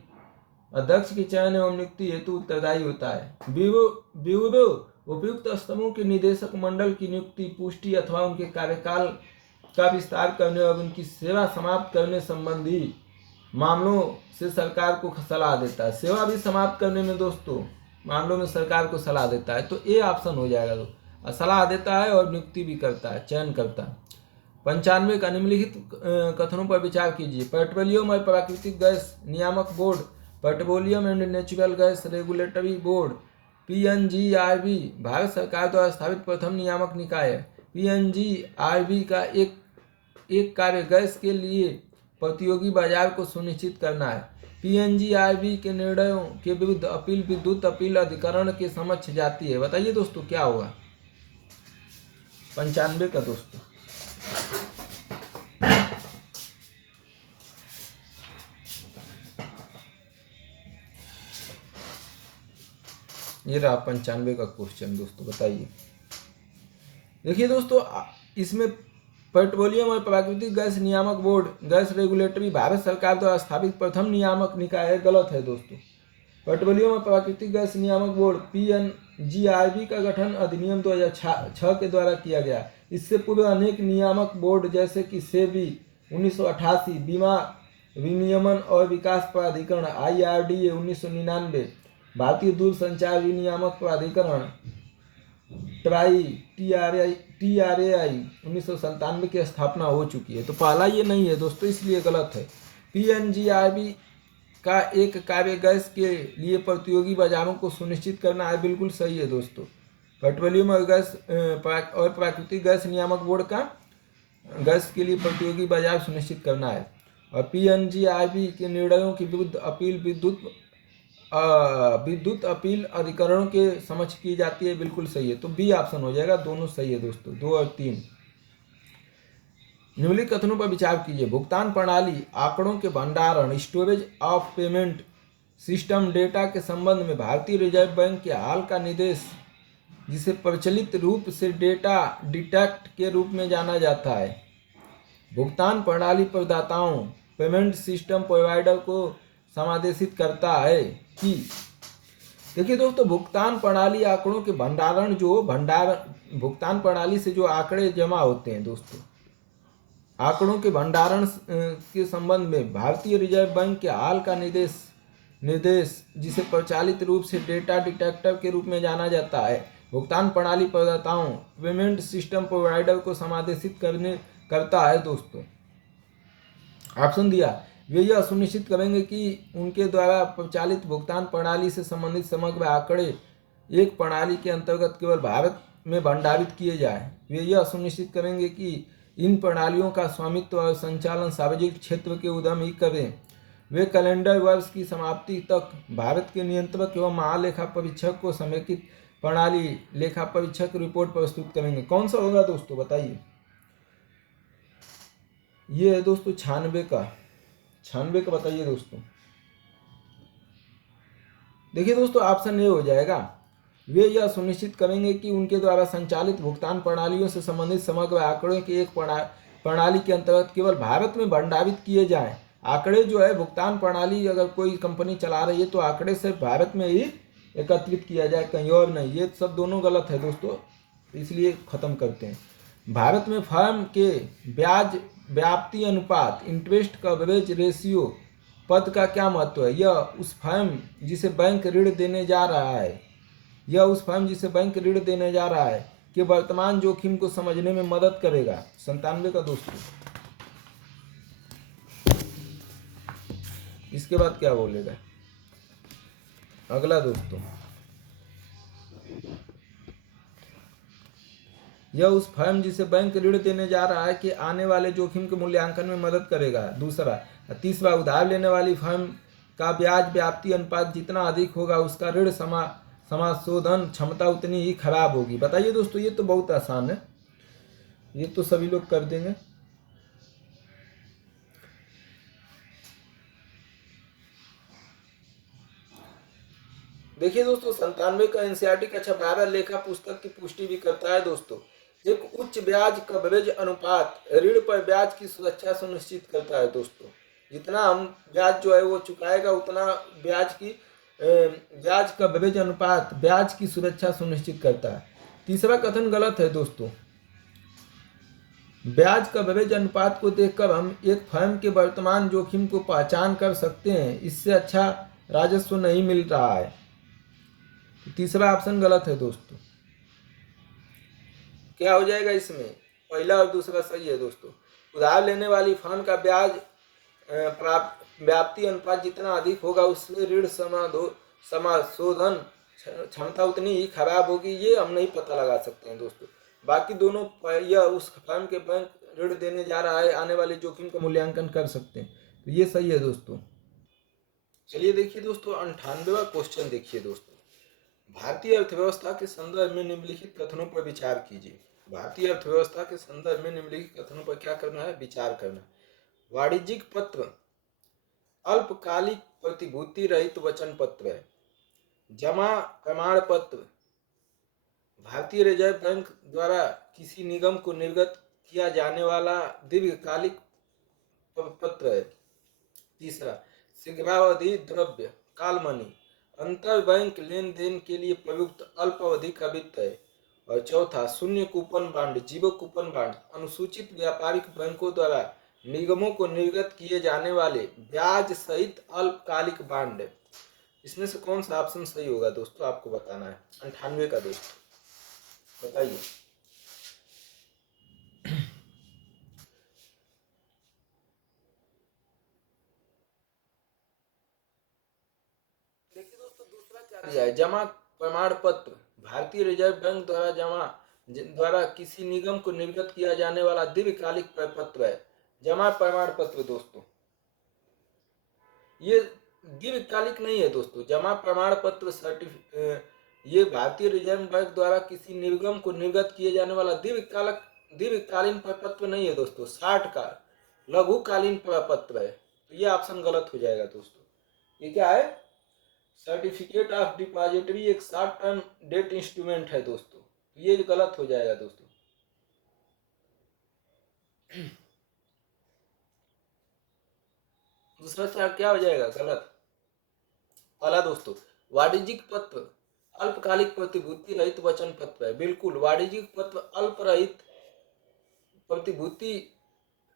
अध्यक्ष के चयन एवं नियुक्ति हेतु उत्तरदायी होता है। ब्यूरो उपयुक्त स्तरों के निदेशक मंडल की नियुक्ति, पुष्टि अथवा उनके कार्यकाल का विस्तार करने और उनकी सेवा समाप्त करने संबंधी मामलों से सरकार को सलाह देता है। सेवा भी समाप्त करने में दोस्तों मामलों में सरकार को सलाह देता है। तो ए ऑप्शन हो जाएगा दोस्तों। सलाह देता है और नियुक्ति भी करता है, चयन करता है। 95 का निम्नलिखित कथनों पर विचार कीजिए। पेट्रोलियम और प्राकृतिक गैस नियामक board, petroleum and natural gas regulatory board, PNGRB Bharat सरकार द्वारा स्थापित प्रथम नियामक निकाय है। PNGRB का एक कार्य गैस के लिए प्रतियोगी बाजार को सुनिश्चित करना है। PNGRB के निर्णयों के विरुद्ध अपील विद्युत अपील अधिकरण के समक्ष जाती है। बताइए दोस्तों क्या होगा? 95 का दोस्तों। ये रहा 95 का क्वेश्चन दोस्तों। बताइए। देखिए दोस्तों, इसमें पेट्रोलियम और प्राकृतिक गैस नियामक बोर्ड, गैस रेगुलेटरी भारत सरकार द्वारा स्थापित प्रथम नियामक निकाय है, गलत है दोस्तों। पेट्रोलियम और प्राकृतिक गैस नियामक बोर्ड PNGRB का गठन अधिनियम 2006 के द्वारा किया गया। इससे पूर्व अनेक नियामक बोर्ड जैसे कि सेबी 1988, बीमा विनियमन और विकास प्राधिकरण IRDA 1999, भारतीय दूरसंचार विनियामक प्राधिकरण TRAI 1997 की स्थापना हो चुकी है। तो पहला ये नहीं है दोस्तों, इसलिए गलत है। PNGRB का एक कार्य गैस के लिए प्रतियोगी बाजारों को सुनिश्चित करना है, बिल्कुल सही है दोस्तों। पेट्रोलियम और प्राकृतिक गैस नियामक बोर्ड का गैस के लिए प्रतियोगी बाजार सुनिश्चित करना है। और PNGRB के निर्णयों के विरुद्ध अपील विद्युत अपील अधिकरणों के समक्ष की जाती है, बिल्कुल सही है। तो बी ऑप्शन हो जाएगा, दोनों सही है दोस्तों, 2 और 3। निम्नलिखित कथनों पर विचार कीजिए। भुगतान प्रणाली आंकड़ों के भंडारण, storage of payment system data के संबंध में भारतीय रिजर्व बैंक के हाल का निर्देश, जिसे प्रचलित रूप से डेटा डिटेक्ट के रूप में जाना जाता है, भुगतान प्रणाली प्रदाताओं पेमेंट सिस्टम प्रोवाइडर को समादेशित करता है कि। देखिए दोस्तों, भुगतान प्रणाली आंकड़ों के भंडारण भुगतान प्रणाली से जो आंकड़े जमा होते हैं दोस्तों, आंकड़ों के भंडारण के संबंध में भारतीय रिजर्व बैंक के हाल का निर्देश, जिसे प्रचलित रूप से डेटा डिटेक्टर के रूप में जाना जाता है, भुगतान प्रणाली प्रदाताओं पेमेंट सिस्टम प्रोवाइडर को समादेशित करता है दोस्तों। ऑप्शन दिया, वे यह सुनिश्चित करेंगे कि उनके द्वारा प्रचालित भुगतान प्रणाली से संबंधित समग्र आंकड़े एक प्रणाली के अंतर्गत केवल भारत में भंडारित किए जाए। वे यह सुनिश्चित करेंगे कि इन प्रणालियों का स्वामित्व और संचालन सार्वजनिक क्षेत्र के उद्यम ही करें। वे कैलेंडर वर्ष की समाप्ति तक भारत के नियंत्रक एवं महालेखा परीक्षक को समेकित प्रणाली लेखा परीक्षक रिपोर्ट प्रस्तुत करेंगे। कौन सा होगा दोस्तों? बताइए। ये है दोस्तों 96 का बताइए दोस्तों। देखिए दोस्तों, ऑप्शन ए हो जाएगा, वे यह सुनिश्चित करेंगे कि उनके द्वारा संचालित भुगतान प्रणालियों से संबंधित समग्र आंकड़ों के प्रणाली के अंतर्गत केवल भारत में भंडारित किए जाएं। आंकड़े जो है भुगतान प्रणाली अगर कोई कंपनी चला रही है तो आंकड़े सिर्फ भारत में ही एकत्रित किया जाए, कहीं और नहीं। ये सब दोनों गलत है दोस्तों, इसलिए खत्म करते हैं। भारत में फर्म के ब्याज व्याप्ति अनुपात इंटरेस्ट कवरेज रेशियो पद का क्या महत्व है? यह उस फर्म जिसे बैंक ऋण देने जा रहा है कि वर्तमान जोखिम को समझने में मदद करेगा। 97 का दोस्तों। इसके बाद क्या बोलेगा अगला दोस्तों? यह उस फर्म जिसे बैंक ऋण देने जा रहा है कि आने वाले जोखिम के मूल्यांकन में मदद करेगा। दूसरा। तीसरा, उधार लेने वाली फर्म का ब्याज व्याप्ति अनुपात जितना अधिक होगा उसका ऋण समाशोधन क्षमता उतनी ही खराब होगी। बताइए दोस्तों, ये तो बहुत आसान है, ये तो सभी लोग कर देंगे। देखिए दोस्तों, 97 का एनसीईआरटी कक्षा 12 लेखा पुस्तक की पुष्टि भी करता है दोस्तों। एक उच्च ब्याज कवरेज अनुपात ऋण पर ब्याज की सुरक्षा सुनिश्चित करता है दोस्तों। जितना हम ब्याज जो है वो चुकाएगा उतना ब्याज कवरेज अनुपात ब्याज की सुरक्षा सुनिश्चित करता है। तीसरा कथन गलत है दोस्तों। ब्याज कवरेज अनुपात को देखकर हम एक फर्म के वर्तमान जोखिम को पहचान कर सकते हैं, इससे अच्छा राजस्व नहीं मिल रहा है। तीसरा ऑप्शन गलत है दोस्तों। क्या हो जाएगा इसमें? पहला और दूसरा सही है दोस्तों। उधार लेने वाली फर्म का ब्याज व्याप्ति अनुपात जितना अधिक होगा उसमें ऋण समाशोधन क्षमता उतनी ही खराब होगी। ये हम नहीं पता लगा सकते हैं दोस्तों। बाकी दोनों यह उस फर्म के बैंक ऋण देने जा रहा है आने वाले जोखिम का मूल्यांकन कर सकते हैं, तो ये सही है दोस्तों। चलिए देखिए दोस्तों, 98वां क्वेश्चन देखिए दोस्तों। भारतीय अर्थव्यवस्था के संदर्भ में निम्नलिखित कथनों पर विचार कीजिए। भारतीय अर्थव्यवस्था के संदर्भ में निम्नलिखित कथनों पर क्या करना है? विचार करना। वाणिज्यिक पत्र अल्पकालिक प्रतिभूति रहित वचन पत्र है। जमा प्रमाण पत्र भारतीय रिजर्व बैंक द्वारा किसी निगम को निर्गत किया जाने वाला दीर्घकालिक पत्र है। तीसरा, शीघ्रावधि द्रव्य कॉल मनी अंतर बैंक लेन देन के लिए प्रयुक्त अल्प अवधि का वित्त है। और चौथा, शून्य coupon bond zero coupon bond अनुसूचित व्यापारिक बैंकों द्वारा निगमों को निर्गत किए जाने वाले ब्याज सहित अल्पकालिक बांड है। इसमें से कौन सा ऑप्शन सही होगा दोस्तों? आपको बताना है। 98 का दोस्तों बताइए। देखिए दोस्तों, दूसरा क्या दिया है? जमा प्रमाण पत्र भारतीय रिजर्व बैंक द्वारा किसी निगम को निर्गत किया जाने वाला दीर्घकालिक पत्र है। जमा प्रमाण पत्र दोस्तों ये दीर्घकालिक नहीं है दोस्तों। जमा प्रमाण पत्र ये भारतीय रिजर्व बैंक द्वारा किसी निगम को निर्गत किए जाने वाला दीर्घकालीन प्रपत्र नहीं है दोस्तों। 60 का लघुकालीन प्रपत्र है। तो ये ऑप्शन गलत हो जाएगा दोस्तों। ये क्या है? सर्टिफिकेट ऑफ डिपॉजिटरी एक शॉर्ट टर्म डेट इंस्ट्रूमेंट है दोस्तों। ये गलत हो जाएगा दोस्तों। दूसरा क्या हो जाएगा? गलत। पहला दोस्तों, वाणिज्यिक पत्र अल्पकालिक प्रतिभूति रहित वचन पत्र है। बिल्कुल, वाणिज्यिक पत्र अल्प रहित प्रतिभूति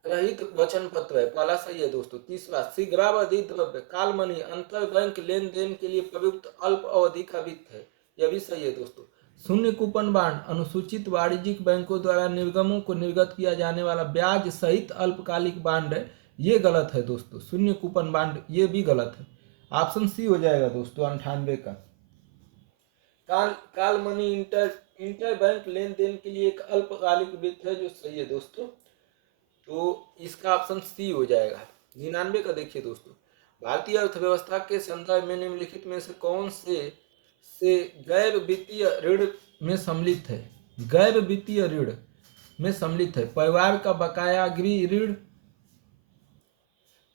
रहित वचन पत्र है। पहला सही है दोस्तों। तीसरा, शीघ्रावधि द्रव्य कॉल मनी अंतर बैंक लेन देन के लिए प्रयुक्त अल्प अवधि का वित्त है। यह भी सही है दोस्तों। शून्य कूपन बांड अनुसूचित वाणिज्यिक बैंकों द्वारा निगमों को निर्गत किया जाने वाला ब्याज सहित अल्पकालिक बांड है। ये गलत है दोस्तों। शून्य कूपन बांड ये भी गलत है। ऑप्शन सी हो जाएगा दोस्तों 98 का। कॉल मनी इंटर बैंक लेन देन के लिए एक अल्पकालिक वित्त है, जो सही है दोस्तों। तो इसका ऑप्शन सी हो जाएगा। 99 का देखिए दोस्तों। भारतीय अर्थव्यवस्था के संदर्भ में निम्नलिखित में से कौन से गैर वित्तीय ऋण में सम्मिलित है? गैर वित्तीय ऋण में सम्मिलित है परिवार का बकाया गृह ऋण,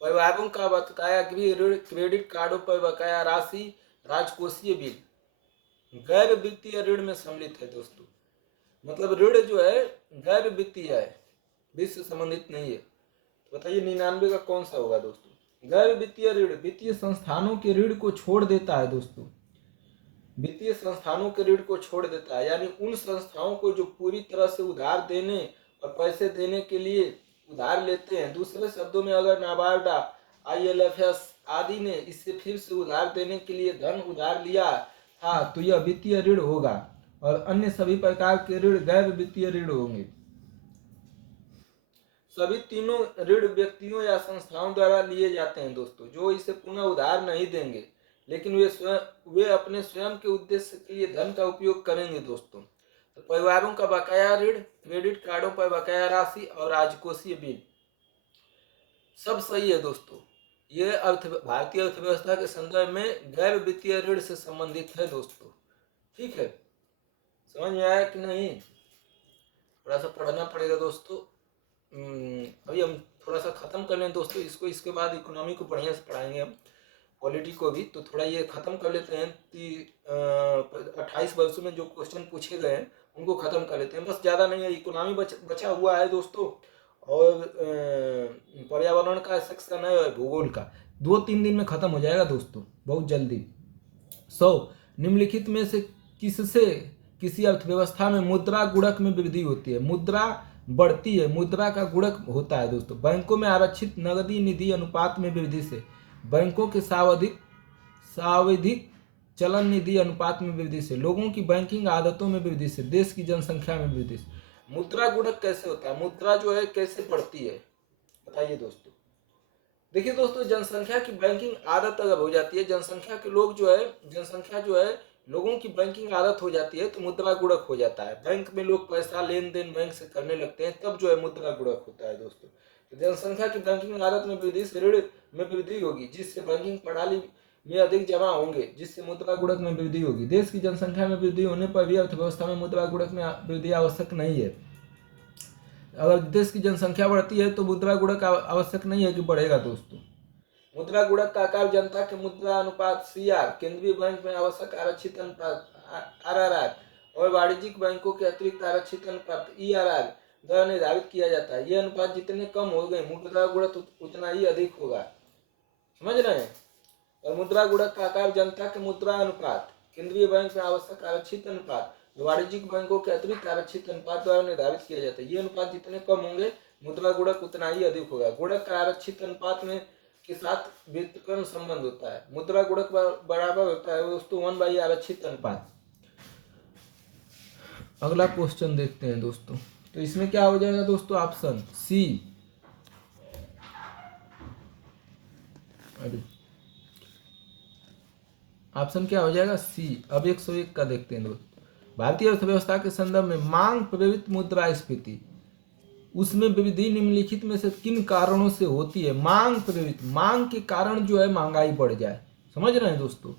परिवारों का बकाया गृह ऋण, क्रेडिट कार्डों पर बकाया राशि, राजकोषीय बिल। गैर वित्तीय ऋण में सम्मिलित है दोस्तों। मतलब ऋण जो है गैर वित्तीय है। वित्त से संबंधित नहीं है। तो बताइए 99 का कौन सा होगा दोस्तों? गैर वित्तीय ऋण वित्तीय संस्थानों के ऋण को छोड़ देता है दोस्तों, वित्तीय संस्थानों के ऋण को छोड़ देता है, यानी उन संस्थाओं को जो पूरी तरह से उधार देने और पैसे देने के लिए उधार लेते हैं। दूसरे शब्दों में अगर नाबार्ड, IL&FS आदि ने इससे फिर से उधार देने के लिए धन उधार लिया था तो यह वित्तीय ऋण होगा, और अन्य सभी प्रकार के ऋण गैर वित्तीय ऋण होंगे। सभी तीनों ऋण व्यक्तियों या संस्थाओं द्वारा लिए जाते हैं दोस्तों, जो इसे पुनः उधार नहीं देंगे, लेकिन वे अपने स्वयं के उद्देश्य के लिए धन का उपयोग करेंगे दोस्तों। तो परिवारों का बकाया ऋण, क्रेडिट कार्डों पर बकाया राशि और राजकोषीय बिल, सब सही है दोस्तों। ये भारतीय अर्थव्यवस्था के संदर्भ में गैर वित्तीय ऋण से संबंधित है दोस्तों। ठीक है, समझ में आया कि नहीं? थोड़ा सा पढ़ना पड़ेगा दोस्तों। अभी हम थोड़ा सा खत्म कर लें दोस्तों इसको, इसके बाद इकोनॉमी को बढ़िया से पढ़ाएंगे हम, पॉलिटी को भी। तो थोड़ा ये खत्म कर लेते हैं कि 28 वर्षों में जो क्वेश्चन पूछे गए हैं उनको खत्म कर लेते हैं, बस ज़्यादा नहीं है। इकोनॉमी बचा हुआ है दोस्तों, और पर्यावरण का सेक्शन है, और भूगोल का 2-3 दिन में खत्म हो जाएगा दोस्तों, बहुत जल्दी। निम्नलिखित में से किससे किसी अर्थव्यवस्था में मुद्रा गुणक में वृद्धि होती है? मुद्रा बढ़ती है, मुद्रा का गुणक होता है दोस्तों। बैंकों में आरक्षित नगदी निधि अनुपात में वृद्धि से, बैंकों के सावधिक चलन निधि अनुपात में वृद्धि से, लोगों की बैंकिंग आदतों में वृद्धि से, देश की जनसंख्या में वृद्धि से। मुद्रा गुणक कैसे होता है? मुद्रा जो है कैसे बढ़ती है बताइए दोस्तों। देखिए दोस्तों, जनसंख्या की बैंकिंग आदत अगर हो जाती है, जनसंख्या जो है लोगों की बैंकिंग आदत हो जाती है तो मुद्रा गुणक हो जाता है। बैंक में लोग पैसा लेन देन बैंक से करने लगते हैं, तब जो है मुद्रा गुणक होता है दोस्तों। तो जनसंख्या की बैंकिंग आदत में वृद्धि से ऋण में वृद्धि होगी, जिससे बैंकिंग प्रणाली में अधिक जमा होंगे, जिससे मुद्रा गुणक में वृद्धि होगी। देश की जनसंख्या में वृद्धि होने पर भी अर्थव्यवस्था में मुद्रा गुणक में वृद्धि आवश्यक नहीं है। अगर देश की जनसंख्या बढ़ती है तो मुद्रा गुणक आवश्यक नहीं है कि बढ़ेगा दोस्तों। मुद्रा गुणक का आकार जनता के मुद्रा अनुपात CR, केंद्रीय बैंक में आवश्यक आरक्षित अनुपात RRR और वाणिज्यिक बैंकों के अतिरिक्त आरक्षित अनुपात ERR द्वारा निर्धारित किया जाता है। ये अनुपात जितने कम हो गए, मुद्रा गुणक उतना ही अधिक होगा। समझ रहे हैं? और मुद्रा गुणक का आकार जनता के मुद्रा अनुपात, केंद्रीय बैंक में आवश्यक आरक्षित अनुपात, वाणिज्यिक बैंकों के अतिरिक्त आरक्षित अनुपात द्वारा निर्धारित किया जाता है। ये अनुपात जितने कम होंगे, मुद्रा गुणक उतना ही अधिक होगा। गुणक का आरक्षित अनुपात में के साथ व्युत्क्रम संबंध होता है। मुद्रा गुणक बराबर होता है दोस्तों 1/, आरक्षित अनुपात। अगला क्वेश्चन देखते हैं दोस्तों। तो इसमें क्या हो जाएगा दोस्तों? Option C. ऑप्शन क्या हो जाएगा? सी। अब 101 का देखते हैं दोस्तों। भारतीय अर्थव्यवस्था के संदर्भ में मांग प्रेरित मुद्रास्फीति, उसमें वृद्धि निम्नलिखित में से किन कारणों से होती है? मांग प्रेरित, मांग के कारण जो है महंगाई बढ़ जाए। समझ रहे हैं दोस्तों?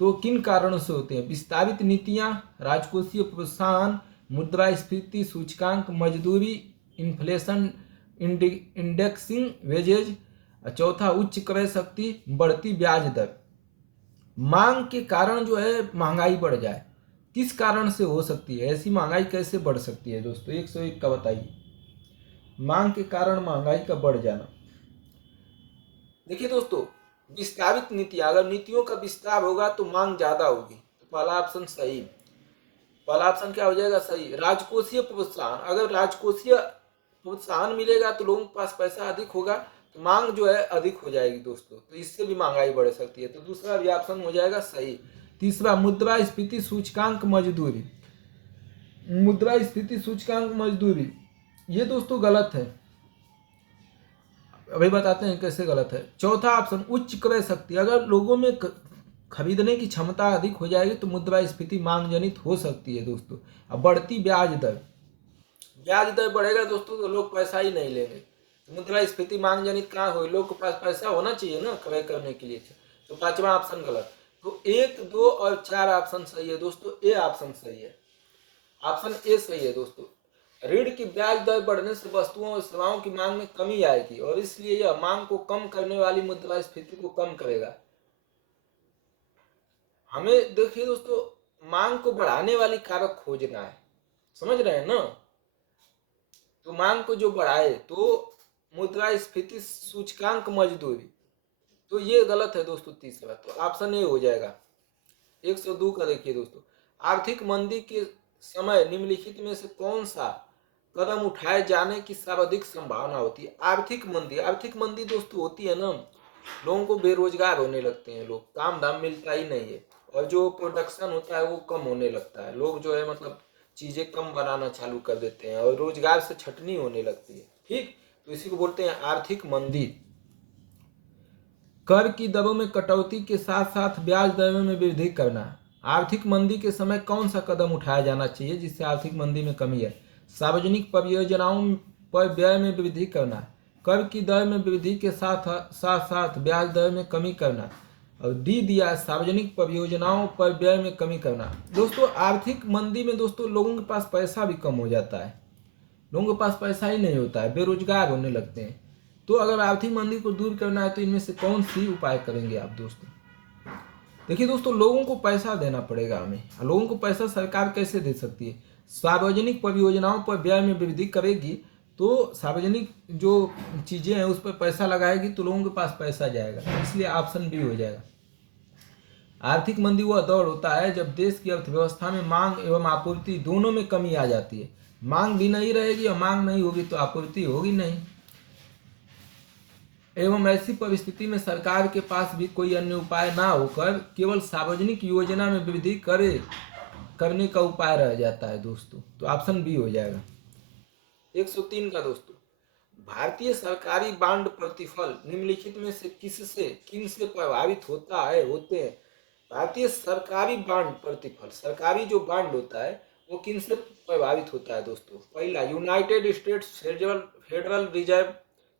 तो किन कारणों से होते हैं? विस्तारित नीतियां, राजकोषीय प्रोत्साहन, मुद्रास्फीति सूचकांक, मजदूरी, इन्फ्लेशन इंडेक्सिंग वेजेज, चौथा उच्च क्रय शक्ति, बढ़ती ब्याज दर। मांग के कारण जो है महंगाई बढ़ जाए, किस कारण से हो सकती है? ऐसी महंगाई कैसे बढ़ सकती है दोस्तों? 101 का बताइए। मांग के कारण महंगाई का बढ़ जाना। देखिए दोस्तों, विस्तारित नीति, अगर नीतियों का विस्तार होगा तो मांग ज्यादा होगी, तो पहला ऑप्शन सही। पहला ऑप्शन क्या हो जाएगा? सही। राजकोषीय प्रोत्साहन, अगर राजकोषीय प्रोत्साहन मिलेगा तो लोगों के पास पैसा अधिक होगा, तो मांग जो है अधिक हो जाएगी दोस्तों, तो इससे भी महंगाई बढ़ सकती है, तो दूसरा भी ऑप्शन हो जाएगा सही। तीसरा, मुद्रास्फीति सूचकांक मजदूरी, मुद्रास्फीति सूचकांक मजदूरी, ये दोस्तों गलत है, अभी बताते हैं कैसे गलत है। चौथा ऑप्शन उच्च क्रय शक्ति, अगर लोगों में खरीदने की क्षमता अधिक हो जाएगी तो मुद्रास्फीति मांग जनित हो सकती है दोस्तों। अब बढ़ती ब्याज दर, ब्याज दर बढ़ेगा दोस्तों तो लोग पैसा ही नहीं लेंगे, मुद्रास्फीति मांग जनित कहाँ हो? लोग के पास पैसा होना चाहिए ना क्रय करने के लिए, तो पांचवा ऑप्शन गलत। तो 1, 2 और 4 ऑप्शन सही है दोस्तों, ए ऑप्शन सही है, ऑप्शन ए सही है दोस्तों। ऋण की ब्याज दर बढ़ने से वस्तुओं और सेवाओं की मांग में कमी आएगी और इसलिए यह मांग को कम करने वाली मुद्रास्फीति को कम करेगा। हमें देखिए दोस्तों, मांग को बढ़ाने वाली कारक खोजना है, समझ रहे हैं ना? तो मांग को जो बढ़ाए तो मुद्रास्फीति सूचकांक मजदूरी, तो ये गलत है दोस्तों। तीसरा तो ऑप्शन ए हो जाएगा। 102 का देखिए दोस्तों, आर्थिक मंदी के समय निम्नलिखित में से कौन सा कदम उठाए जाने की सर्वाधिक संभावना होती है। आर्थिक मंदी दोस्तों होती है ना, लोगों को बेरोजगार होने लगते हैं, लोग काम धाम मिलता ही नहीं है, और जो प्रोडक्शन होता है वो कम होने लगता है, लोग जो है मतलब चीजें कम बनाना चालू कर देते हैं और रोजगार से छटनी होने लगती है। ठीक, तो इसी को बोलते हैं आर्थिक मंदी। कर की दरों में कटौती के साथ साथ ब्याज दरों में वृद्धि करना। आर्थिक मंदी के समय कौन सा कदम उठाया जाना चाहिए जिससे आर्थिक मंदी में कमी है। सार्वजनिक परियोजनाओं पर व्यय में वृद्धि करना, कर की दर में वृद्धि के साथ साथ साथ ब्याज दर में कमी करना, और डी दिया सार्वजनिक परियोजनाओं पर व्यय में कमी करना। दोस्तों आर्थिक मंदी में दोस्तों लोगों के पास पैसा भी कम हो जाता है, लोगों के पास पैसा ही नहीं होता है, बेरोजगार होने लगते हैं। तो अगर आर्थिक मंदी को दूर करना है तो इनमें से कौन सी उपाय करेंगे आप दोस्तों। देखिए दोस्तों, लोगों को पैसा देना पड़ेगा हमें, लोगों को पैसा सरकार कैसे दे सकती है। सार्वजनिक परियोजनाओं पर व्यय में वृद्धि करेगी, तो सार्वजनिक जो चीजें हैं उस पर पैसा लगाएगी तो लोगों के पास पैसा जाएगा, इसलिए ऑप्शन बी हो जाएगा। आर्थिक मंदी वह दौर होता है जब देश की अर्थव्यवस्था में मांग एवं आपूर्ति दोनों में कमी आ जाती है। मांग भी नहीं रहेगी और मांग नहीं होगी तो आपूर्ति होगी नहीं, एवं ऐसी परिस्थिति में सरकार के पास भी कोई अन्य उपाय ना होकर केवल सार्वजनिक योजना में वृद्धि करने का उपाय रह जाता है दोस्तों। तो ऑप्शन बी हो जाएगा। 103 का दोस्तों, भारतीय सरकारी बांड प्रतिफल निम्नलिखित में से किन से प्रभावित होते हैं। भारतीय सरकारी बांड प्रतिफल, सरकारी जो बांड होता है वो किन से प्रभावित होता है दोस्तों। पहला, यूनाइटेड स्टेट्स फेडरल रिजर्व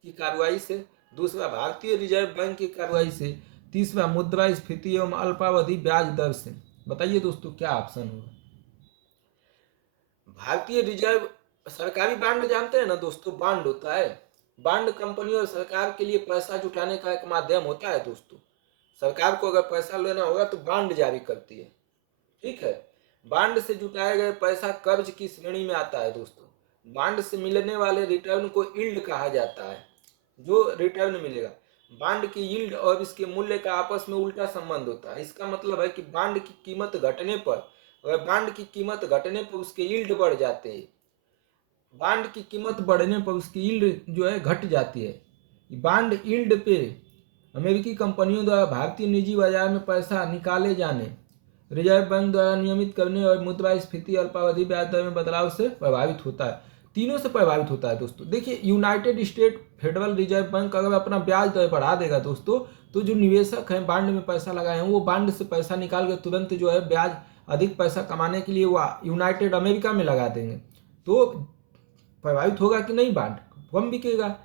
की कार्रवाई से। दूसरा, भारतीय रिजर्व बैंक की कार्रवाई से। तीसरा, मुद्रास्फीति एवं अल्पावधि ब्याज दर से। बताइए दोस्तों क्या ऑप्शन होगा। भारतीय रिजर्व, सरकारी बांड जानते हैं ना दोस्तों, बांड होता है, बांड कंपनी और सरकार के लिए पैसा जुटाने का एक माध्यम होता है दोस्तों। सरकार को अगर पैसा लेना होगा तो बांड जारी करती है, ठीक है। बांड से जुटाए गए पैसा कर्ज की श्रेणी में आता है दोस्तों। बांड से मिलने वाले रिटर्न को यील्ड कहा जाता है। जो रिटर्न मिलेगा, बांड की यील्ड और इसके मूल्य का आपस में उल्टा संबंध होता है। इसका मतलब है कि बांड की कीमत घटने पर, अगर बांड की कीमत घटने पर उसके यील्ड बढ़ जाते हैं, बांड की कीमत बढ़ने पर उसकी यील्ड जो है घट जाती है। बांड यील्ड पे अमेरिकी कंपनियों द्वारा भारतीय निजी बाजार में पैसा निकाले जाने, रिजर्व बैंक द्वारा नियमित करने और मुद्रास्फीति अल्पावधि ब्याज दर में बदलाव से प्रभावित होता है। तीनों से प्रभावित होता है दोस्तों। देखिए, United state federal reserve bank अगर अपना ब्याज दर बढ़ा देगा दोस्तों, तो जो निवेशक हैं बांड में पैसा लगाए हैं वो बांड से पैसा निकाल कर तुरंत जो है ब्याज अधिक पैसा कमाने के लिए वो यूनाइटेड अमेरिका में लगा देंगे, तो प्रभावित होगा कि नहीं, बांड कम बिकेगा,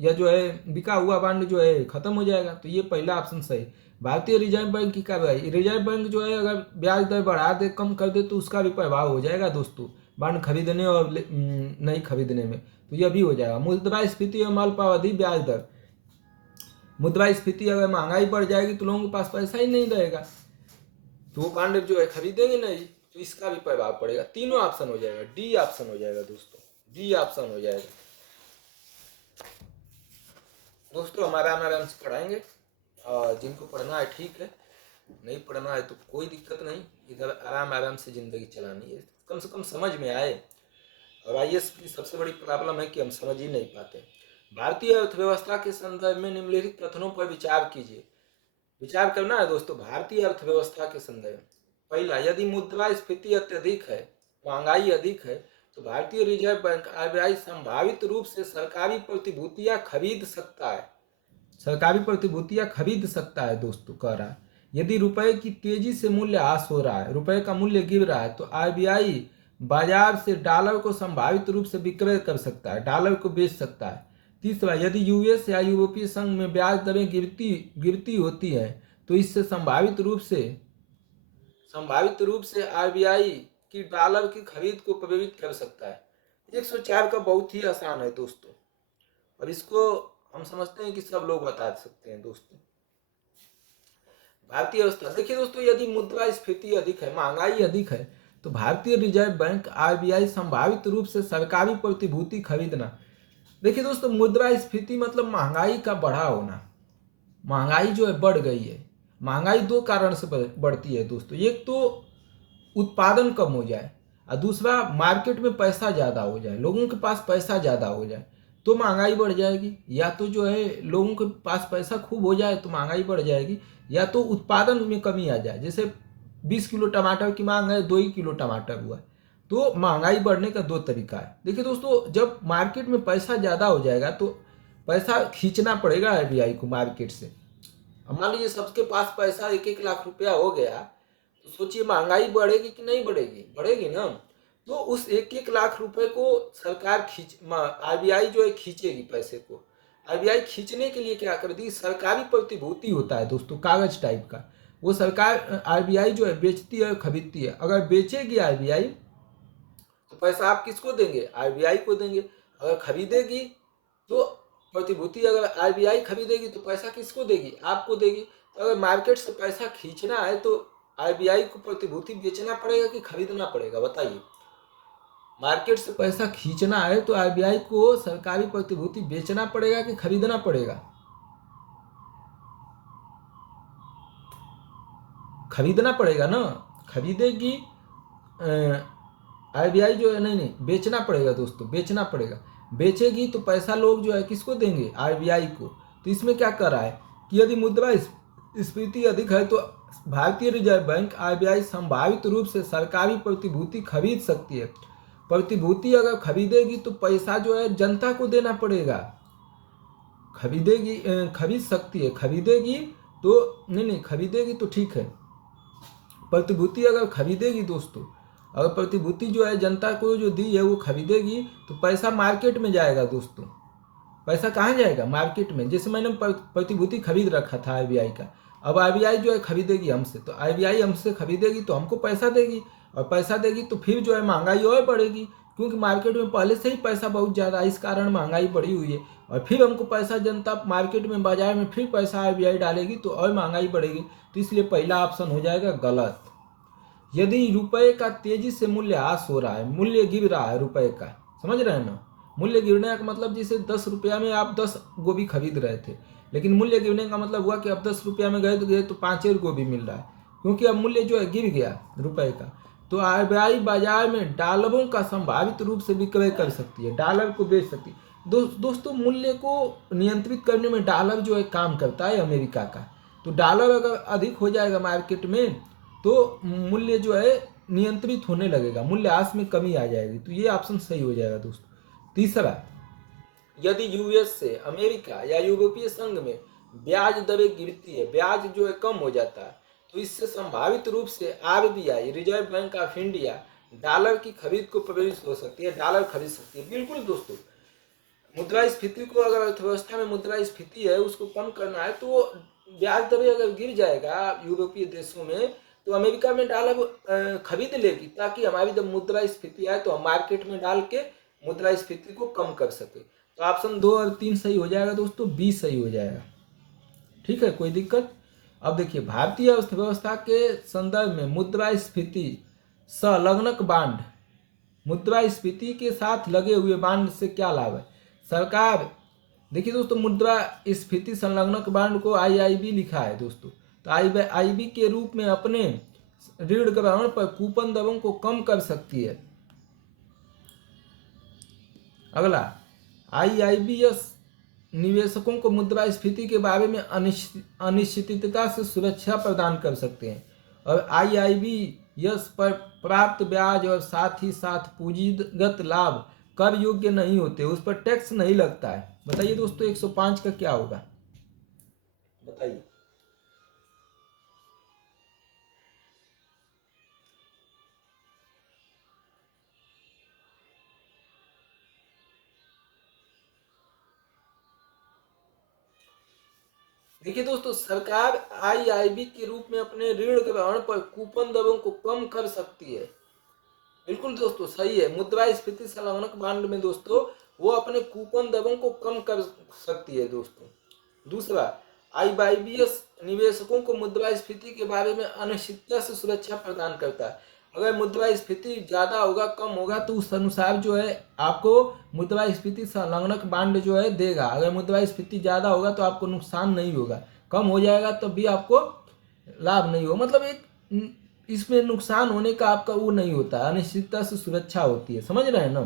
या जो है बिका हुआ बांड जो है खत्म हो जाएगा। तो ये पहला ऑप्शन सही। भारतीय रिजर्व बैंक की कार्रवाई, रिजर्व बैंक जो है अगर ब्याज दर बढ़ा दे, कम कर दे, तो उसका भी प्रभाव हो जाएगा दोस्तों बांड खरीदने और नहीं खरीदने में, तो यह भी हो जाएगा। मुद्रास्फीति एवं अल्पावधि ब्याज दर, मुद्रास्फीति, अगर महंगाई बढ़ जाएगी तो लोगों के पास पैसा ही नहीं रहेगा, तो वो बांड जो है खरीदेंगे नहीं, तो इसका भी प्रभाव पड़ेगा। तीनों ऑप्शन हो जाएगा, डी ऑप्शन हो जाएगा दोस्तों, डी ऑप्शन हो जाएगा दोस्तों। हमारा आराम से पढ़ाएंगे, और जिनको पढ़ना है ठीक है, नहीं पढ़ना है तो कोई दिक्कत नहीं, इधर आराम से ज़िंदगी चलानी है, कम से कम समझ में आए। और आईएएस की सबसे बड़ी प्रॉब्लम है कि हम समझ ही नहीं पाते। भारतीय अर्थव्यवस्था के संदर्भ में निम्नलिखित कथनों पर विचार कीजिए। विचार करना है दोस्तों भारतीय अर्थव्यवस्था के संदर्भ। पहला, यदि मुद्रास्फीति अत्यधिक है, महंगाई अधिक है, तो भारतीय रिजर्व बैंक आरबीआई संभावित रूप से सरकारी प्रतिभूतियां खरीद सकता है, सरकारी प्रतिभूतियां खरीद सकता है दोस्तों, कह रहा है। यदि रुपए की तेजी से मूल्य ह्रास हो रहा है, रुपए का मूल्य गिर रहा है, तो आरबीआई बाजार से डॉलर को संभावित रूप से विक्रय कर सकता है, डॉलर को बेच सकता है। तीसरा, यदि यूएस या यूरोपीय संघ में ब्याज दरें गिरती होती है, तो इससे संभावित रूप से आरबीआई की डॉलर की खरीद को प्रेरित कर सकता है। 104 का बहुत ही आसान है दोस्तों, और इसको हम समझते हैं कि सब लोग बता सकते हैं दोस्तों। भारतीय अवस्था देखिए दोस्तों, यदि मुद्रास्फीति अधिक है, महंगाई अधिक है, तो तो भारतीय रिजर्व बैंक आरबीआई संभावित रूप से सरकारी प्रतिभूति खरीदना। देखिए दोस्तों, मुद्रास्फीति मतलब महंगाई का बढ़ा होना। महंगाई जो है बढ़ गई है। महंगाई दो कारण से बढ़ती है दोस्तों। एक तो उत्पादन कम हो जाए और दूसरा मार्केट में पैसा ज़्यादा हो जाए, लोगों के पास पैसा ज़्यादा हो जाए तो महंगाई बढ़ जाएगी। या तो जो है लोगों के पास पैसा खूब हो जाए तो महंगाई बढ़ जाएगी, या तो उत्पादन में कमी आ जाए। जैसे 20 किलो टमाटर की मांग है, 2 ही किलो टमाटर हुआ, तो महंगाई बढ़ने का दो तरीका है। देखिए दोस्तों, जब मार्केट में पैसा ज़्यादा हो जाएगा तो पैसा खींचना पड़ेगा आरबीआई को मार्केट से। मान लीजिए सबके पास पैसा 1-1 लाख रुपया हो गया, तो सोचिए महंगाई बढ़ेगी कि नहीं बढ़ेगी? बढ़ेगी ना। तो उस 1-1 लाख रुपए को सरकार आरबीआई जो है खींचेगी पैसे को। आरबीआई खींचने के लिए क्या कर दी, सरकारी प्रतिभूति होता है दोस्तों, कागज टाइप का, वो सरकार आरबीआई जो है बेचती है, खरीदती है। अगर बेचेगी आरबीआई तो पैसा आप किसको देंगे? आरबीआई को देंगे। अगर खरीदेगी तो प्रतिभूति अगर आरबीआई खरीदेगी तो पैसा किसको देगी? आपको देगी। तो अगर मार्केट से पैसा खींचना है तो आरबीआई को प्रतिभूति बेचना पड़ेगा कि खरीदना पड़ेगा? बताइए। मार्केट से पैसा खींचना है तो आरबीआई को सरकारी प्रतिभूति बेचना पड़ेगा कि खरीदना पड़ेगा? खरीदना पड़ेगा ना। खरीदेगी आरबीआई जो है, नहीं बेचना पड़ेगा दोस्तों, बेचना पड़ेगा। बेचेगी तो पैसा लोग जो है किसको देंगे? आरबीआई को। तो इसमें क्या कर रहा है कि यदि मुद्रास्फीति अधिक है तो भारतीय रिजर्व बैंक आरबीआई संभावित रूप से सरकारी प्रतिभूति खरीद सकती है। प्रतिभूति अगर खरीदेगी तो पैसा जो है जनता को देना पड़ेगा। खरीद सकती है, खरीदेगी तो नहीं खरीदेगी तो ठीक है। प्रतिभूति अगर खरीदेगी दोस्तों, अगर प्रतिभूति जो है जनता को जो दी है वो खरीदेगी तो पैसा मार्केट में जाएगा दोस्तों। पैसा कहाँ जाएगा? मार्केट में। जैसे मैंने प्रतिभूति खरीद रखा था आरबीआई का, अब आरबीआई जो है खरीदेगी हमसे, तो आरबीआई हमसे खरीदेगी तो हमको पैसा देगी, और पैसा देगी तो फिर जो है महंगाई और बढ़ेगी, क्योंकि मार्केट में पहले से ही पैसा बहुत ज़्यादा है, इस कारण महंगाई बढ़ी हुई है। और फिर हमको पैसा जनता मार्केट में, बाजार में फिर पैसा आरबीआई डालेगी तो और महंगाई बढ़ेगी। तो इसलिए पहला ऑप्शन हो जाएगा गलत। यदि रुपए का तेजी से मूल्य ह्रास हो रहा है, मूल्य गिर रहा है रुपए का, समझ रहे हैं ना? मूल्य गिरने का मतलब जैसे 10 रुपया में आप 10 गोभी खरीद रहे थे, लेकिन मूल्य गिरने का मतलब हुआ कि अब 10 रुपया में गए तो 5 गोभी मिल रहा है, क्योंकि अब मूल्य जो है गिर गया रुपए का। तो आरबीआई बाजार में डॉलरों का संभावित रूप से विक्रय कर सकती है, डॉलर को बेच सकती है। दोस्तों, मूल्य को नियंत्रित करने में डॉलर जो है काम करता है अमेरिका का। तो डॉलर अगर अधिक हो जाएगा मार्केट में तो मूल्य जो है नियंत्रित होने लगेगा, मूल्यह्रास में कमी आ जाएगी। तो ये ऑप्शन सही हो जाएगा दोस्तों। तीसरा, यदि यूएस से अमेरिका या यूरोपीय संघ में ब्याज दरें गिरती है, ब्याज जो है कम हो जाता है, तो इससे संभावित रूप से RBI, reserve bank of India, dollar की खरीद को प्रभावित हो सकती है, डॉलर खरीद सकती है। बिल्कुल दोस्तों, मुद्रास्फीति को, अगर अर्थव्यवस्था में मुद्रास्फीति है उसको कम करना है तो ब्याज दरें अगर गिर जाएगा यूरोपीय देशों में तो अमेरिका में डॉलर खरीद लेगी, ताकि हमारी जब मुद्रास्फीति आए तो हम मार्केट में डाल के मुद्रास्फीति को कम कर सके। तो ऑप्शन 2 और 3 सही हो जाएगा दोस्तों, बी सही हो जाएगा। ठीक है, कोई दिक्कत? अब देखिए, भारतीय अर्थव्यवस्था के संदर्भ में मुद्रास्फीति संलग्नक बांड, मुद्रास्फीति के साथ लगे हुए बांड से क्या लाभ है? सरकार, देखिए दोस्तों, मुद्रास्फीति संलग्नक बांड को आईआईबी लिखा है दोस्तों। तो आईआईबी के रूप में अपने ऋण ग्रहण पर कूपन दरों को कम कर सकती है। अगला, आईआईबीएस निवेशकों को मुद्रास्फीति के बारे में अनिश्चितता से सुरक्षा प्रदान कर सकते हैं, और आईआईबीएस पर प्राप्त ब्याज और साथ ही साथ पूंजीगत लाभ कर योग्य नहीं होते, उस पर टैक्स नहीं लगता है। बताइए दोस्तों, 105 का क्या होगा? बताइए। देखिए दोस्तों, सरकार आईआईबी के रूप में अपने ऋण ग्रहण पर कूपन दरों को कम कर सकती है। बिल्कुल दोस्तों, सही है। मुद्रास्फीति संलग्नक बांड में दोस्तों वो अपने कूपन दरों को कम कर सकती है दोस्तों। दूसरा, आईआईबीएस निवेशकों को मुद्रास्फीति के बारे में अनिश्चितता से सुरक्षा प्रदान करता है। अगर मुद्रास्फीति ज़्यादा होगा कम होगा तो उस अनुसार जो है आपको मुद्रास्फीति संलग्नक बांड जो है देगा। अगर मुद्रास्फीति ज़्यादा होगा तो आपको नुकसान नहीं होगा, कम हो जाएगा तब भी आपको लाभ नहीं होगा। मतलब एक इसमें नुकसान होने का आपका वो नहीं होता, अनिश्चितता से सुरक्षा होती है, समझ रहे हैं ना।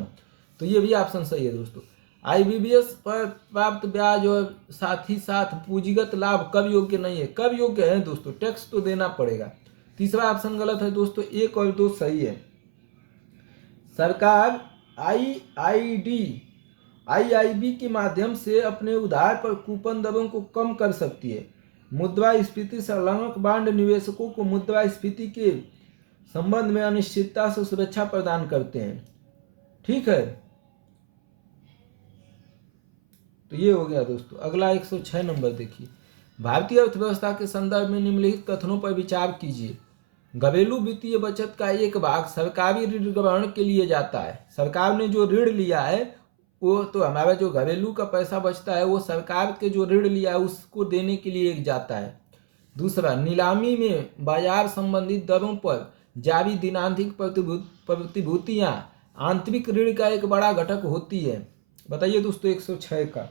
तो ये भी ऑप्शन सही है दोस्तों। आईबीबीएस पर प्राप्त ब्याज और साथ ही साथ पूंजीगत लाभ कब योग्य नहीं है? कब योग्य है दोस्तों? टैक्स तो देना पड़ेगा। तीसरा ऑप्शन गलत है दोस्तों, 1 और 2 सही है। सरकार आईआईबी के माध्यम से अपने उधार पर कूपन दरों को कम कर सकती है। मुद्रास्फीति संलग्नक बांड निवेशकों को मुद्रास्फीति के संबंध में अनिश्चितता से सुरक्षा प्रदान करते हैं। ठीक है, तो ये हो गया दोस्तों। अगला 106 नंबर देखिए, भारतीय अर्थव्यवस्था के संदर्भ में निम्नलिखित कथनों पर विचार कीजिए। घरेलू वित्तीय बचत का एक भाग सरकारी ऋण ग्रहण के लिए जाता है। सरकार ने जो ऋण लिया है वो तो हमारा जो घरेलू का पैसा बचता है वो सरकार के जो ऋण लिया है उसको देने के लिए एक जाता है। दूसरा, नीलामी में बाजार संबंधित दरों पर जारी दिनांकित प्रतिभूतियां आंतरिक ऋण का एक बड़ा घटक होती है। बताइए दोस्तों 106 का।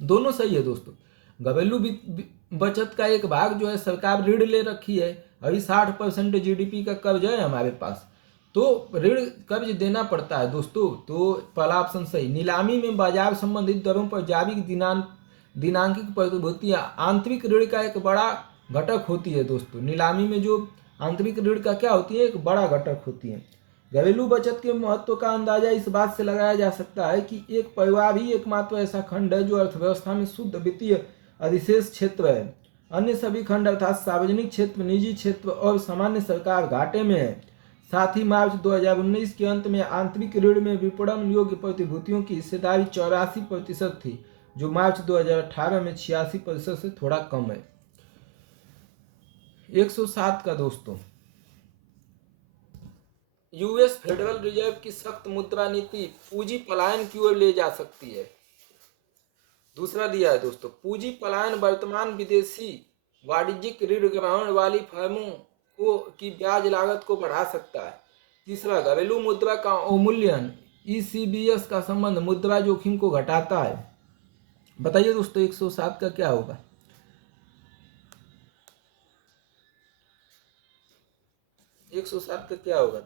दोनों सही है दोस्तों। घरेलू बचत का एक भाग जो है सरकार ऋण ले रखी है, अभी 60% जीडीपी का कर्ज है हमारे पास, तो ऋण कर्ज देना पड़ता है दोस्तों। तो पहला ऑप्शन सही। नीलामी में बाजार संबंधित दरों पर जारी दिनांकित प्रतिभूतियां आंतरिक ऋण का एक बड़ा घटक होती है दोस्तों। नीलामी में जो आंतरिक ऋण का क्या होती है, एक बड़ा घटक होती है। घरेलू बचत के महत्व का अंदाजा इस बात से लगाया जा सकता है कि एक परिवार ही एकमात्र ऐसा खंड है जो अर्थव्यवस्था में शुद्ध वित्तीय अधिशेष क्षेत्र है। अन्य सभी खंड अर्थात सार्वजनिक क्षेत्र, निजी क्षेत्र और सामान्य सरकार घाटे में है। साथ ही मार्च 2019 के अंत में आंतरिक ऋण में विपणन योग्य प्रतिभूतियों की हिस्सेदारी 84% थी, जो मार्च 2018 में 86% से थोड़ा कम है। 107 का दोस्तों, यूएस फेडरल रिजर्व की सख्त मुद्रा नीति पूंजी पलायन की ओर ले जा सकती है। दूसरा दिया है दोस्तों, पूंजी पलायन वर्तमान विदेशी वाणिज्यिक ऋण ग्रहण वाली फर्मों को की ब्याज लागत को बढ़ा सकता है। तीसरा, घरेलू मुद्रा का अवमूल्यन ईसीबीएस का संबंध मुद्रा जोखिम को घटाता है। बताइए दोस्तों 107 का क्या होगा? एक 107 का क्या होगा?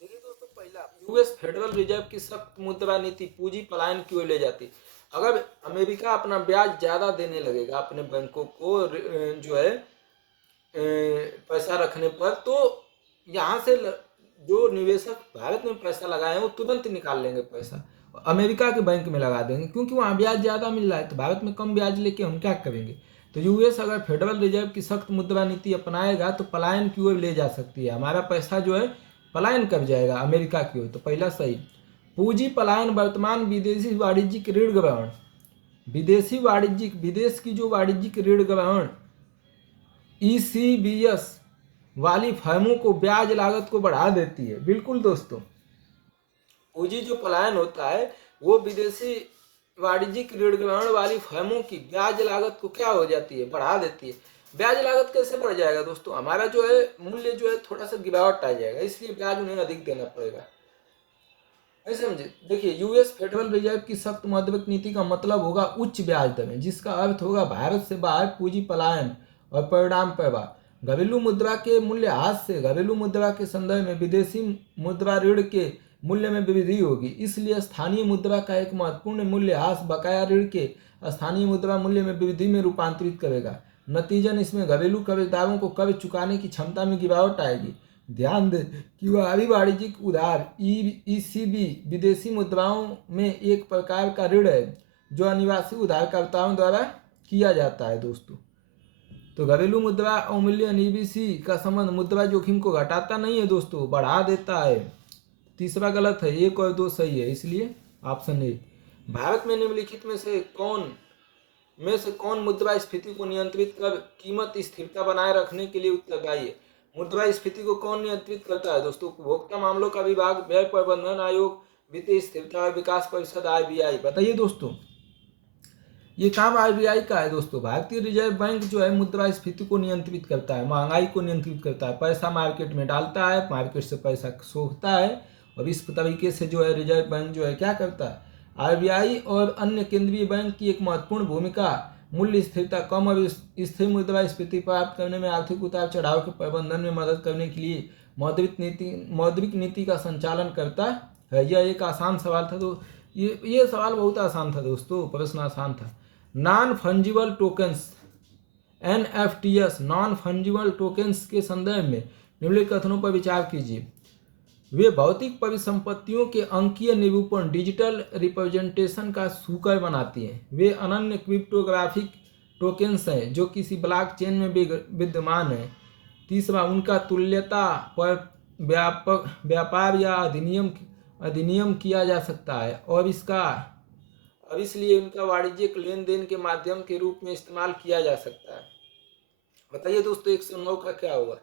देखिए दोस्तों, पहला, यूएस फेडरल रिजर्व की सख्त मुद्रा नीति पूंजी पलायन की ओर ले जाती। अगर अमेरिका अपना ब्याज ज्यादा देने लगेगा अपने बैंकों को जो है पैसा रखने पर, तो यहाँ से जो निवेशक भारत में पैसा लगाए हैं वो तुरंत निकाल लेंगे पैसा, अमेरिका के बैंक में लगा देंगे, क्योंकि वहाँ ब्याज ज़्यादा मिल रहा है। तो भारत में कम ब्याज लेके हम क्या करेंगे? तो यूएस अगर फेडरल रिजर्व की सख्त मुद्रा नीति अपनाएगा तो पलायन की ओर ले जा सकती है, हमारा पैसा जो है पलायन कर जाएगा अमेरिका की ओर। तो पहला सही। पूंजी पलायन वर्तमान विदेशी वाणिज्यिक ऋण ग्रहण, विदेश की जो वाणिज्यिक ऋण ग्रहण ईसीबीएस वाली फर्मों को ब्याज लागत को बढ़ा देती है। बिल्कुल दोस्तों, पूंजी जो पलायन होता है वो विदेशी वाणिज्यिक ऋण ग्रहण वाली फर्मों की ब्याज लागत को क्या हो जाती है? बढ़ा देती है। ब्याज लागत कैसे बढ़ जाएगा दोस्तों? हमारा जो है मूल्य जो है थोड़ा सा गिरावट आ जाएगा, इसलिए ब्याज उन्हें अधिक देना पड़ेगा। ऐसे समझे। देखिए, यूएस फेडरल रिजर्व की सख्त मौद्रिक नीति का मतलब होगा उच्च ब्याज दरें, जिसका अर्थ होगा भारत से बाहर पूंजी पलायन और परिणाम प्रवाह। घरेलू मुद्रा के मूल्यह्रास से घरेलू मुद्रा के संदर्भ में विदेशी मुद्रा ऋण के मूल्य में वृद्धि होगी। इसलिए स्थानीय मुद्रा का एक महत्वपूर्ण मूल्यह्रास बकाया ऋण के स्थानीय मुद्रा मूल्य में वृद्धि में रूपांतरित करेगा। नतीजन इसमें घरेलू कर्जदारों को कर्ज चुकाने की क्षमता में गिरावट आएगी। ध्यान दें कि बाहरी वाणिज्यिक उधार ईसीबी विदेशी मुद्राओं में एक प्रकार का ऋण है जो अनिवासी उधारकर्ताओं द्वारा किया जाता है दोस्तों। तो घरेलू मुद्रा अवमूल्यन ईबीसी का संबंध मुद्रा जोखिम को घटाता नहीं है दोस्तों, बढ़ा देता है। तीसरा गलत है, 1 और 2 सही है, इसलिए ऑप्शन ए। भारत में निम्नलिखित में से कौन मुद्रास्फीति को नियंत्रित कर कीमत स्थिरता बनाए रखने के लिए उत्तरदायी है? मुद्रास्फीति को कौन नियंत्रित करता है दोस्तों? उपभोक्ता मामलों का विभाग, व्यय प्रबंधन आयोग, वित्तीय स्थिरता और विकास परिषद RBI। बताइए दोस्तों, ये काम RBI का है दोस्तों। भारतीय रिजर्व बैंक जो है मुद्रास्फीति को नियंत्रित करता है, महंगाई को नियंत्रित करता है, पैसा मार्केट में डालता है, मार्केट से पैसा सोखता है, और इस तरीके से जो है रिजर्व बैंक जो है क्या करता है, RBI और अन्य केंद्रीय बैंक की एक महत्वपूर्ण भूमिका मूल्य स्थिरता, कम और स्थिर मुद्रास्फीति प्राप्त करने में, आर्थिक उतार चढ़ाव के प्रबंधन में मदद करने के लिए मौद्रिक नीति का संचालन करता है। यह एक आसान सवाल था। तो ये सवाल बहुत आसान था दोस्तों, प्रश्न आसान था। Non fungible tokens NFTs, non fungible tokens के संदर्भ में निम्नलिखित कथनों पर विचार कीजिए। वे भौतिक परिसंपत्तियों के अंकीय निरूपण, डिजिटल रिप्रेजेंटेशन का सुकर बनाती हैं। वे अनन्य क्रिप्टोग्राफिक टोकन्स हैं जो किसी ब्लॉकचेन में विद्यमान हैं। तीसरा, उनका तुल्यता पर व्यापार या अधिनियम किया जा सकता है और इसलिए उनका वाणिज्यिक लेन देन के माध्यम के रूप में इस्तेमाल किया जा सकता है। बताइए दोस्तों 109 का क्या होगा।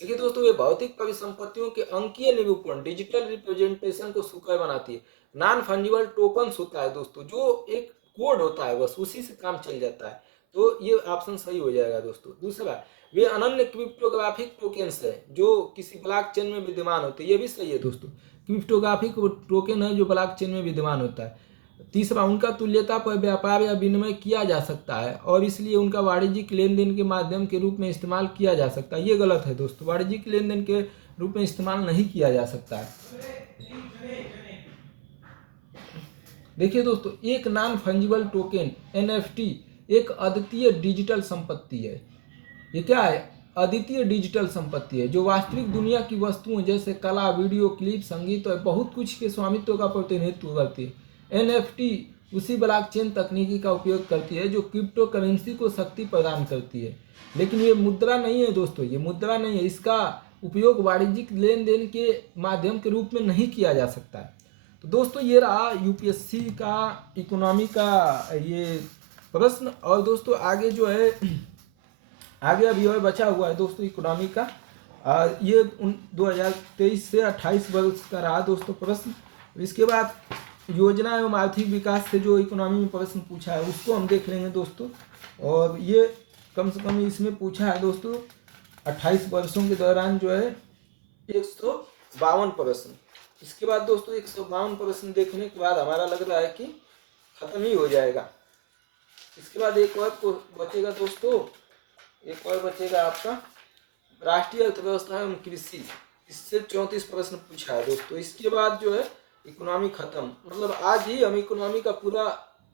देखिए दोस्तों, ये भौतिक परिसंपत्तियों के अंकीय निरूपण, डिजिटल रिप्रेजेंटेशन को सुकर बनाती है। नॉन फंजिबल टोकन्स होता है दोस्तों, जो एक कोड होता है, बस उसी से काम चल जाता है। तो ये ऑप्शन सही हो जाएगा दोस्तों। दूसरा, वे अनन्य क्रिप्टोग्राफिक टोकन्स है जो किसी ब्लॉकचेन में विद्यमान होते हैं। ये भी सही है दोस्तों, क्रिप्टोग्राफिक टोकन है जो ब्लॉकचेन में विद्यमान होता है। तीसरा, उनका तुल्यता पर व्यापार या विनिमय किया जा सकता है और इसलिए उनका वाणिज्यिक लेन देन के माध्यम के रूप में इस्तेमाल किया जा सकता है। ये गलत है दोस्तों, वाणिज्यिक लेन देन के रूप में इस्तेमाल नहीं किया जा सकता है। देखिए दोस्तों, एक नॉन फंजिबल टोकन NFT एक अद्वितीय डिजिटल संपत्ति है। ये क्या है? अद्वितीय डिजिटल संपत्ति है जो वास्तविक दुनिया की वस्तुओं जैसे कला, वीडियो क्लिप, संगीत और बहुत कुछ के स्वामित्व का प्रतिनिधित्व करती है। NFT उसी ब्लॉकचेन तकनीकी का उपयोग करती है जो क्रिप्टो करेंसी को शक्ति प्रदान करती है, लेकिन ये मुद्रा नहीं है दोस्तों, ये मुद्रा नहीं है। इसका उपयोग वाणिज्यिक लेन देन के माध्यम के रूप में नहीं किया जा सकता है। तो दोस्तों ये रहा UPSC का इकोनॉमी का ये प्रश्न। और दोस्तों आगे जो है आगे अभी और बचा हुआ है दोस्तों इकोनॉमी का, ये 2023 से 28 वर्ष का रहा दोस्तों प्रश्न। इसके बाद योजना एवं आर्थिक विकास से जो इकोनॉमी में प्रश्न पूछा है उसको हम देख लेंगे दोस्तों। और ये कम से कम इसमें पूछा है दोस्तों 28 वर्षों के दौरान जो है 152 प्रश्न। इसके बाद दोस्तों 152 प्रश्न देखने के बाद हमारा लग रहा है कि खत्म ही हो जाएगा। इसके बाद एक और बचेगा दोस्तों, एक और बचेगा आपका राष्ट्रीय अर्थव्यवस्था एवं कृषि। इससे 34 प्रश्न पूछा है दोस्तों। इसके बाद जो है इकोनॉमी खत्म, मतलब आज ही हम इकोनॉमी का पूरा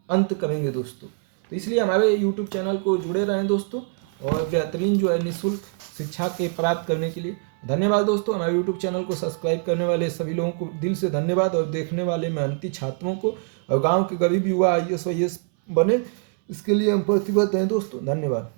अंत करेंगे दोस्तों। तो इसलिए हमारे YouTube चैनल को जुड़े रहें दोस्तों, और बेहतरीन जो है निःशुल्क शिक्षा के प्राप्त करने के लिए धन्यवाद दोस्तों। हमारे YouTube चैनल को सब्सक्राइब करने वाले सभी लोगों को दिल से धन्यवाद, और देखने वाले मेहनती छात्रों को और गाँव के गरीब युवा IAS OAS बने, इसके लिए हम प्रतिबद्ध हैं दोस्तों। धन्यवाद।